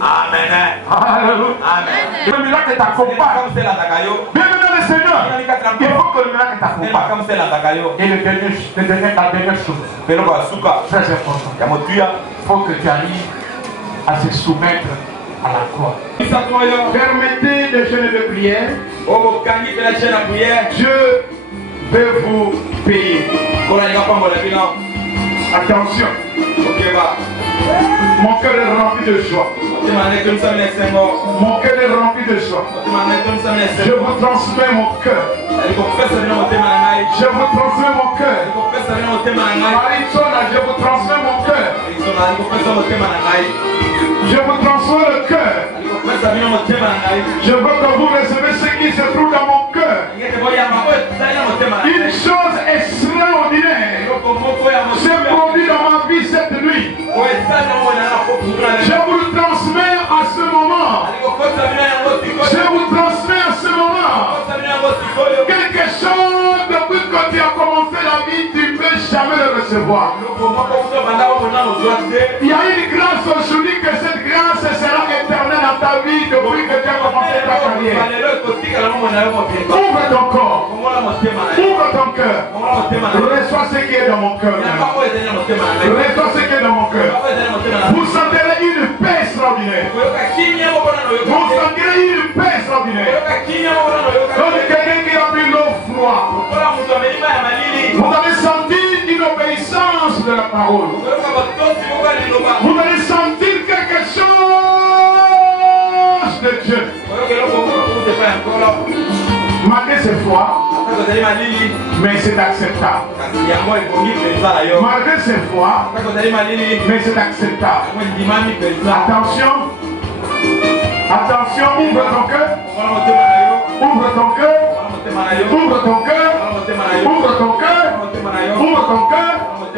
Amen. Amen. Le miracle t'accompagne. Bienvenue dans le Seigneur. Il faut que le miracle t'accompagne. Et la dernière chose, très important, il faut que tu arrives à se soumettre à la croix. Permettez de jeûner de prière. Dieu veut vous payer. Attention. Mon cœur est rempli de joie. Mon cœur est rempli de joie. Je vous transmets mon cœur. Je vous transmets mon cœur. Marie-Sona, je vous transmets mon cœur. Je vous transmets le cœur. Je veux que vous recevez ce qui se trouve dans mon cœur. Une chose extraordinaire s'est produite dans ma vie cette nuit. Je vous le transmets à ce moment. Je recevoir. Il y a une grâce aujourd'hui que cette grâce sera éternelle dans ta vie depuis que tu as commencé ta carrière. Ouvre ton corps. Ouvre ton cœur. Reçois ce qui est dans mon cœur. Reçois ce qui est dans mon cœur. Vous sentirez une paix extraordinaire. Vous sentirez une paix extraordinaire. Donc quelqu'un qui a pris l'eau froide. Vous allez sentir une obéissance de la parole. Vous allez sentir quelque chose de Dieu. Malgré ses fois, mais c'est acceptable. Malgré ses fois, mais c'est acceptable. Attention, attention, ouvre ton cœur. Ouvre ton cœur. Ouvre ton cœur. Ouvre ton cœur. Ouvre ton cœur.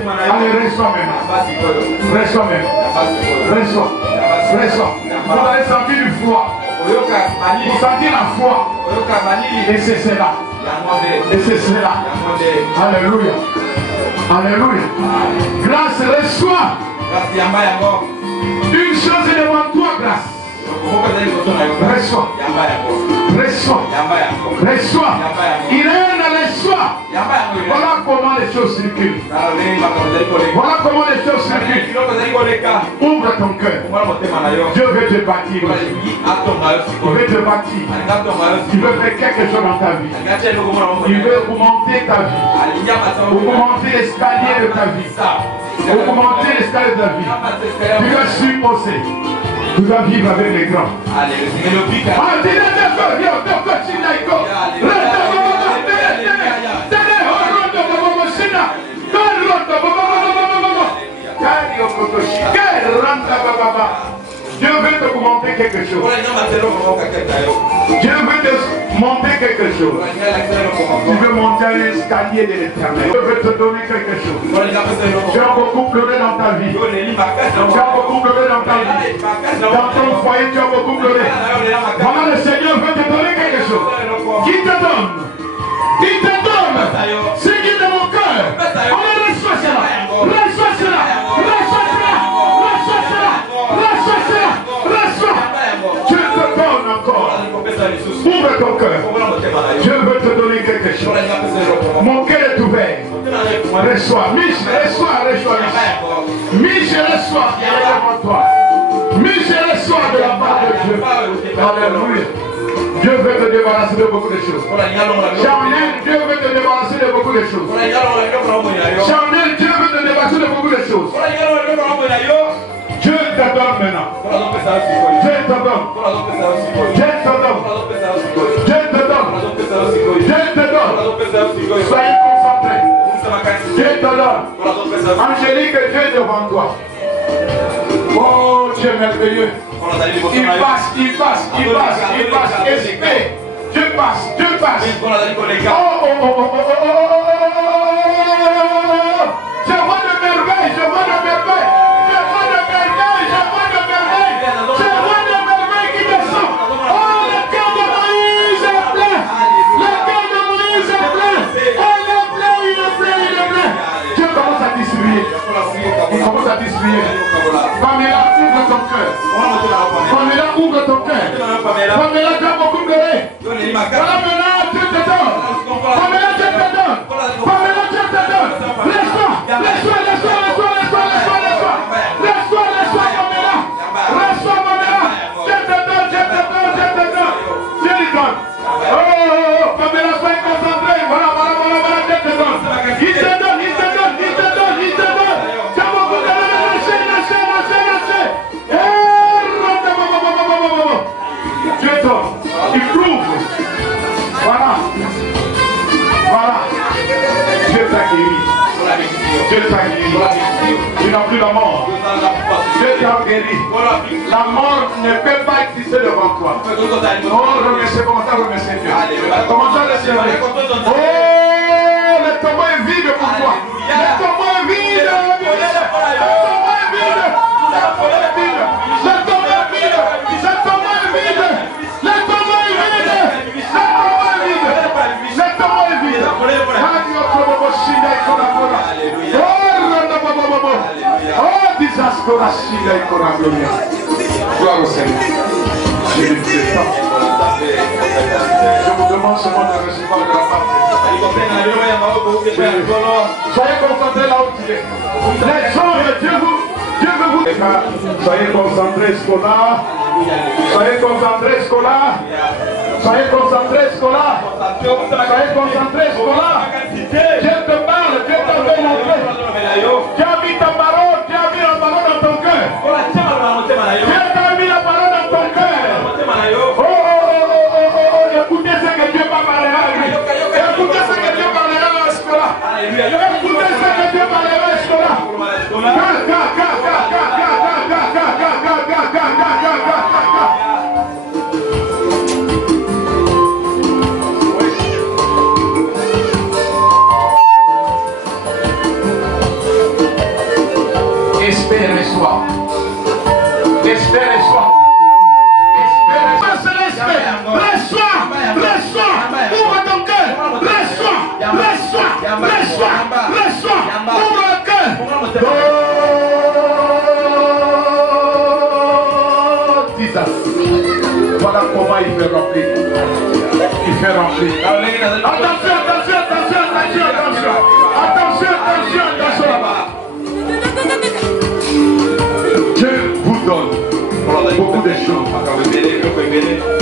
Allez, reçois maintenant. Reçois maintenant. Reçois. Reçois. Vous allez sentir du froid. Vous sentez la foi. Et c'est cela. Et c'est cela. Alléluia. Alléluia. Grâce, reçois. Une chose est devant toi, grâce. Reçois. Reçois. Reçois. Il règne, reçois. Voilà comment les choses circulent. Voilà comment les choses circulent. Ouvre ton cœur. Dieu veut te bâtir. Il veut te bâtir. Il veut faire quelque chose dans ta vie. Il veut augmenter ta vie. Augmenter l'escalier de ta vie. Augmenter l'escalier de ta vie. Tu vas supposer. Tu vas vivre avec les grands. Dieu veut te monter quelque chose. Dieu veut te monter quelque chose. Tu veux monter à l'escalier de l'éternel. Dieu veut te donner quelque chose. Tu as beaucoup pleuré dans ta vie. Tu as beaucoup pleuré dans ta vie. Dans ton foyer, tu as beaucoup pleuré. Voilà, le Seigneur veut te donner quelque chose. Qui te donne? Il te donne ce qui est dans mon cœur. Allez, reçois cela. Reçois cela. Reçois cela. Reçois cela. Reçois cela. Reçois. Dieu te donne encore. Ouvre ton cœur. Dieu veut te donner quelque chose. Mon cœur est ouvert. Reçois. Michel, reçois. Reçois. Michel, reçois. Devant toi. Michel, reçois de la part de Dieu. Alléluia. Dieu veut te débarrasser de beaucoup de choses. Charnel, Dieu veut te débarrasser de beaucoup de choses. Charnel, Dieu veut te débarrasser de beaucoup de choses. Dieu te donne maintenant. Dieu te donne. Dieu te donne. Dieu te donne. Dieu te donne. Soyez concentrés. Dieu te donne. Angélique, Dieu est devant toi. Oh, Dieu merveilleux. Il passe, il passe, il passe, il passe. Espère. Dieu passe, Dieu passe. Oh, oh, oh, oh, oh, oh, oh, oh. Je vois de merveilles, je vois de merveilles. Je vois de merveilles, je vois de merveilles. Je vois de merveilles qui descendent. Oh, le cœur de Moïse est plein. Le cœur de Moïse est plein. Oh, il est plein, il est plein, il est plein. Dieu commence à distribuer. Il commence à distribuer. Pamela, ouvre ton cœur. Pamela, ouvre ton cœur. Pamela, tu as beaucoup pleuré. Pamela, Dieu te donne. Pamela, Dieu te donne. Pamela, Dieu te donne. Laisse-toi, laisse-toi, laisse-toi, laisse-toi, laisse-toi, laisse-toi, laisse-toi. Laisse-toi, laisse-toi, Pamela. Laisse-toi, Pamela. Dieu te donne, Dieu te donne, Dieu te donne. Dieu lui donne. Oh, Pamela, sois concentrée. Voilà, voilà, voilà, voilà, Dieu te donne. Il te donne, il te donne, il te donne, il te donne. Tu as beaucoup de lâcher, lâcher, lâcher, lâcher. Dieu donne. Il prouve. Voilà. Voilà. Dieu t'a guéri. Dieu t'a guéri. Tu n'as plus la mort. Dieu t'a guéri. La mort ne peut pas exister devant toi. Oh, remerciez, commencez à remercier Dieu. Commencez à remercier Dieu. Oh, le tombeau est vide pour toi. Le tombeau est vide. Le tombeau est vide. Le tombeau est vide. Le tombeau est vide. Le tombeau est vide. Le tombeau est vide. Le tombeau est vide. Le tombeau est vide. Gloire au Seigneur. Je vous demande seulement de recevoir de la part. Soyez concentrés là où tu es. Les gens, Dieu veut vous. Soyez concentrés, Scola. Soyez concentrés, Scola. Soyez concentrés, Scola. Soyez concentrés, Scola. Dieu te parle, Dieu t'a fait montrer. Tu as mis ta parole, tu as mis la parole dans ton cœur. Dieu t'a mis la parole dans ton cœur. Écoutez ce que Dieu parlera à lui. Écoutez ce que Dieu parlera à Scola. Écoutez ce que Dieu parlera à Scola. Espère-toi. Espère-toi. Laisse-toi. Ouvre ton cœur. Laisse-toi. Ouvre le cœur. Voilà comment il fait remplir. Attention. Dieu vous donne beaucoup de choses.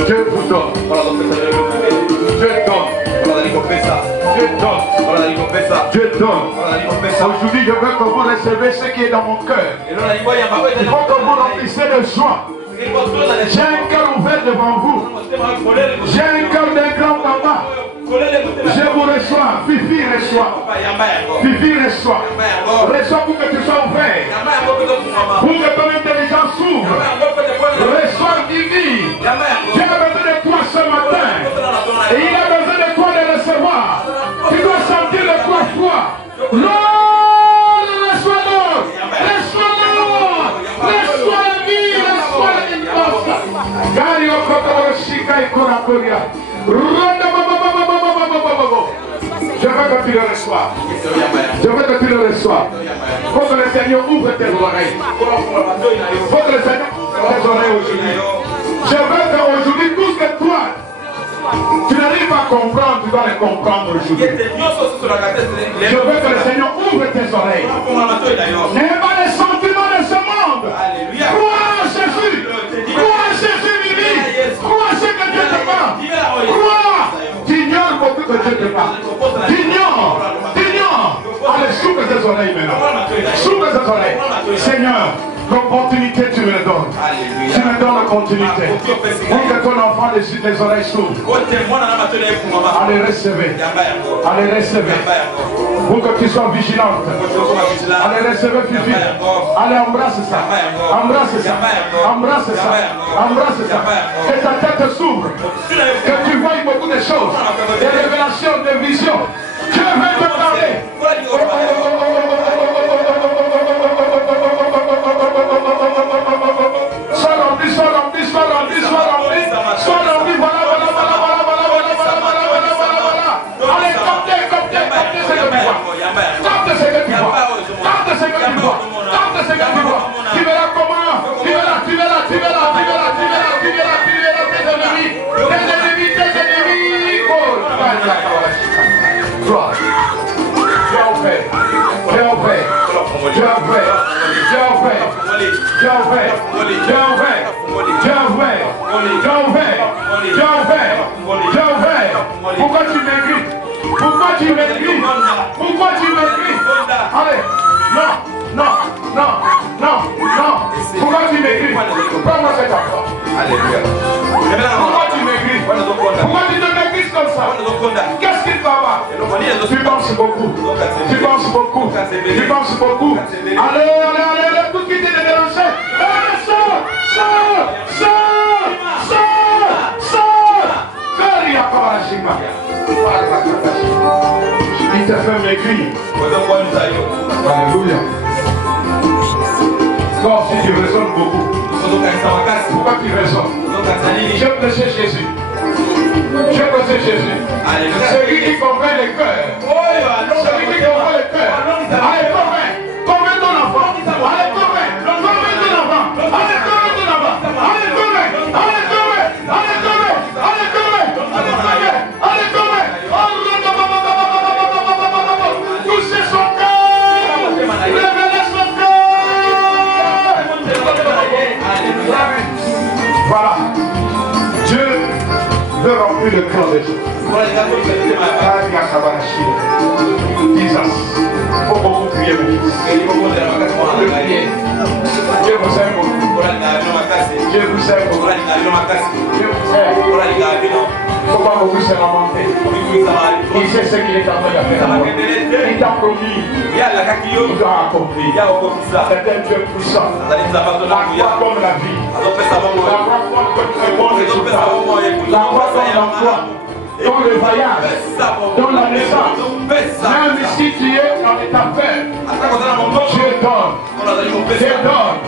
Dieu vous donne. Dieu donne. Aujourd'hui, je veux que vous recevez ce qui est dans mon cœur. Il faut que vous remplissez de joie. J'ai un cœur ouvert devant vous. J'ai un cœur d'un grand papa. Je vous reçois. Fifi reçoit. Reçois pour que tu sois ouvert. Pour que ton intelligence s'ouvre. Reçois Vivi. Dieu a besoin de toi ce matin. Et il a besoin de toi de recevoir. Tu dois sentir le quoi froid. Lord, reçois-le. Reçois la vie. Reçois la délivrance. Gario Kotoro Shika et Korakoria. Je veux que tu le reçois. Faut que le Seigneur ouvre tes oreilles. Faut que le Seigneur ouvre tes oreilles aujourd'hui. Je veux qu'aujourd'hui, tout ce que toi, tu n'arrives pas à comprendre, tu dois le comprendre aujourd'hui. Je veux que le Seigneur ouvre tes oreilles. N'aie pas les sentiments de ce monde. Crois en Jésus. Crois en Jésus, Vivi. Crois en ce que Dieu te parle. Crois. Tu ignores beaucoup que Dieu te parle. Tu ignores. Allez, s'ouvre tes oreilles maintenant. S'ouvre tes oreilles. Seigneur, l'opportunité, tu me le donnes. Tu me donnes l'opportunité. Pour que ton enfant, les oreilles s'ouvrent. Allez, recevez. Pour que tu sois vigilante. Allez, recevez, Fifi. Allez, embrasse ça. Que ta tête s'ouvre. Que tu vois beaucoup de choses. Des révélations, des visions. Je vais te parler. Sois rempli. Allez, captez ce que tu vois. Captez ce que tu vois. Tu verras comment. Tu verras tes ennemis. Gloire. Pourquoi tu m'écris? Allez, non. Pourquoi tu m'écris? Prends-moi cet enfant. Alléluia. Pourquoi tu m'écris? Pourquoi tu te m'écris comme ça? Qu'est-ce qu'il va avoir? Tu penses beaucoup. Allez, tout qui t'est dérangé. Sors. Il te fait maigrir. Alléluia. Toi aussi tu raisonnes beaucoup. Pourquoi tu raisonnes? Je prêche Jésus. Celui qui convainc les cœurs. Allez, convainc ton enfant. Allez, convainc. le clan des gens. Jesus. Il faut beaucoup prier, mon fils. Dieu vous aime beaucoup. Dieu vous aime beaucoup. Dieu vous aime. Pourquoi beaucoup se lamenter? Il sait ce qu'il est en train de faire. Il t'a promis. Il doit accomplir. C'est un Dieu puissant. La foi comme la vie. La foi comme le bon résultat. La foi comme l'emploi. Dans le voyage, dans la naissance, même si tu es en état faible, Dieu donne. Dieu donne.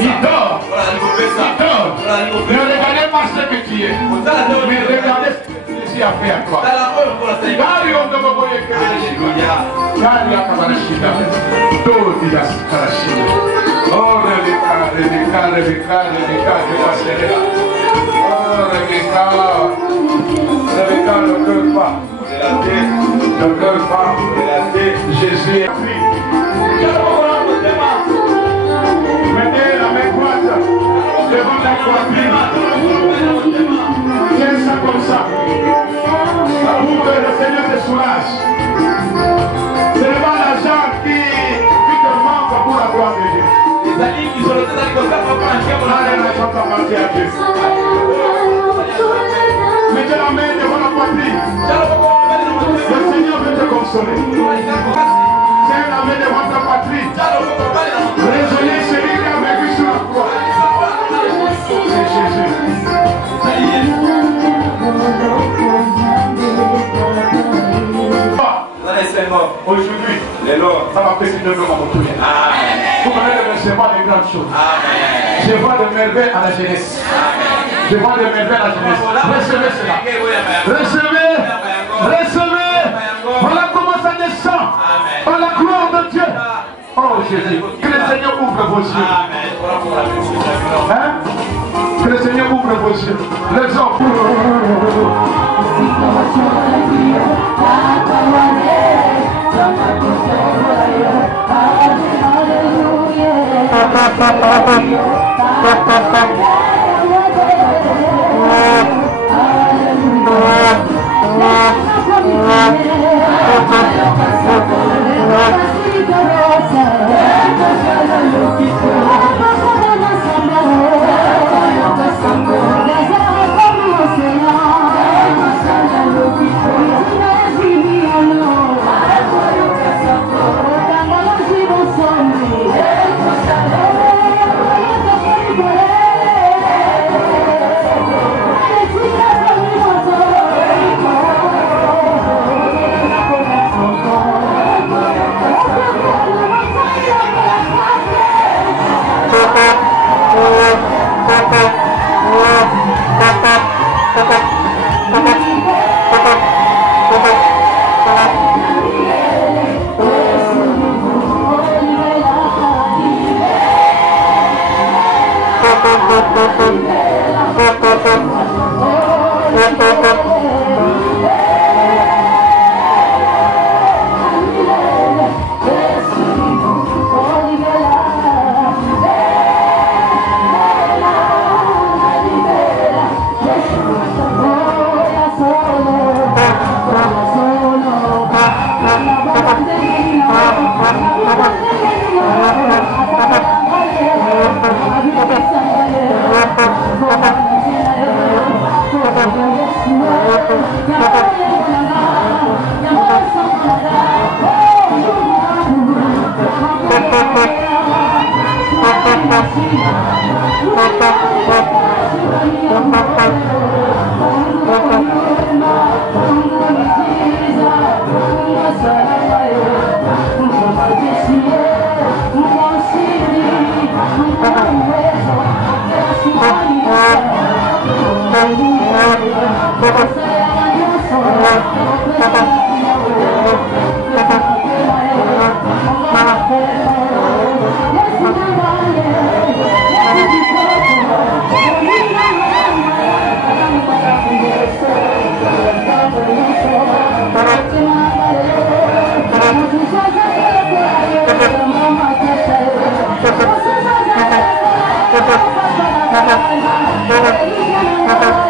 Il donne. Il donne. Ne regardez pas ce que tu es, mais regardez ce que Jésus a fait à toi. Oh, Rebecca, ne pleure pas. Ne pleure pas. Jésus est pris. Mettez la main droite devant la poitrine. Tiens ça comme ça. Pour que le Seigneur te soulage. Ce n'est pas l'argent qui te manque pour la gloire de Dieu. Allez, l'argent t'appartient à Dieu. Mettez la main devant la poitrine. Le Seigneur veut te consoler. Tiens la main devant ta poitrine. Raisonnez celui qui a vécu sur la croix. C'est Jésus. Aujourd'hui, ça va péter de nous en retour. Vous allez recevoir des grandes choses. Je vois de merveilles à la jeunesse. Je vois de merveilles à la jeunesse. Recevez cela. Recevez. Recevez. Voilà comment ça descend. Par la gloire de Dieu. Oh Jésus. Que le Seigneur ouvre vos yeux. Hein? Que le Seigneur ouvre vos yeux. Les hommes. Thank you.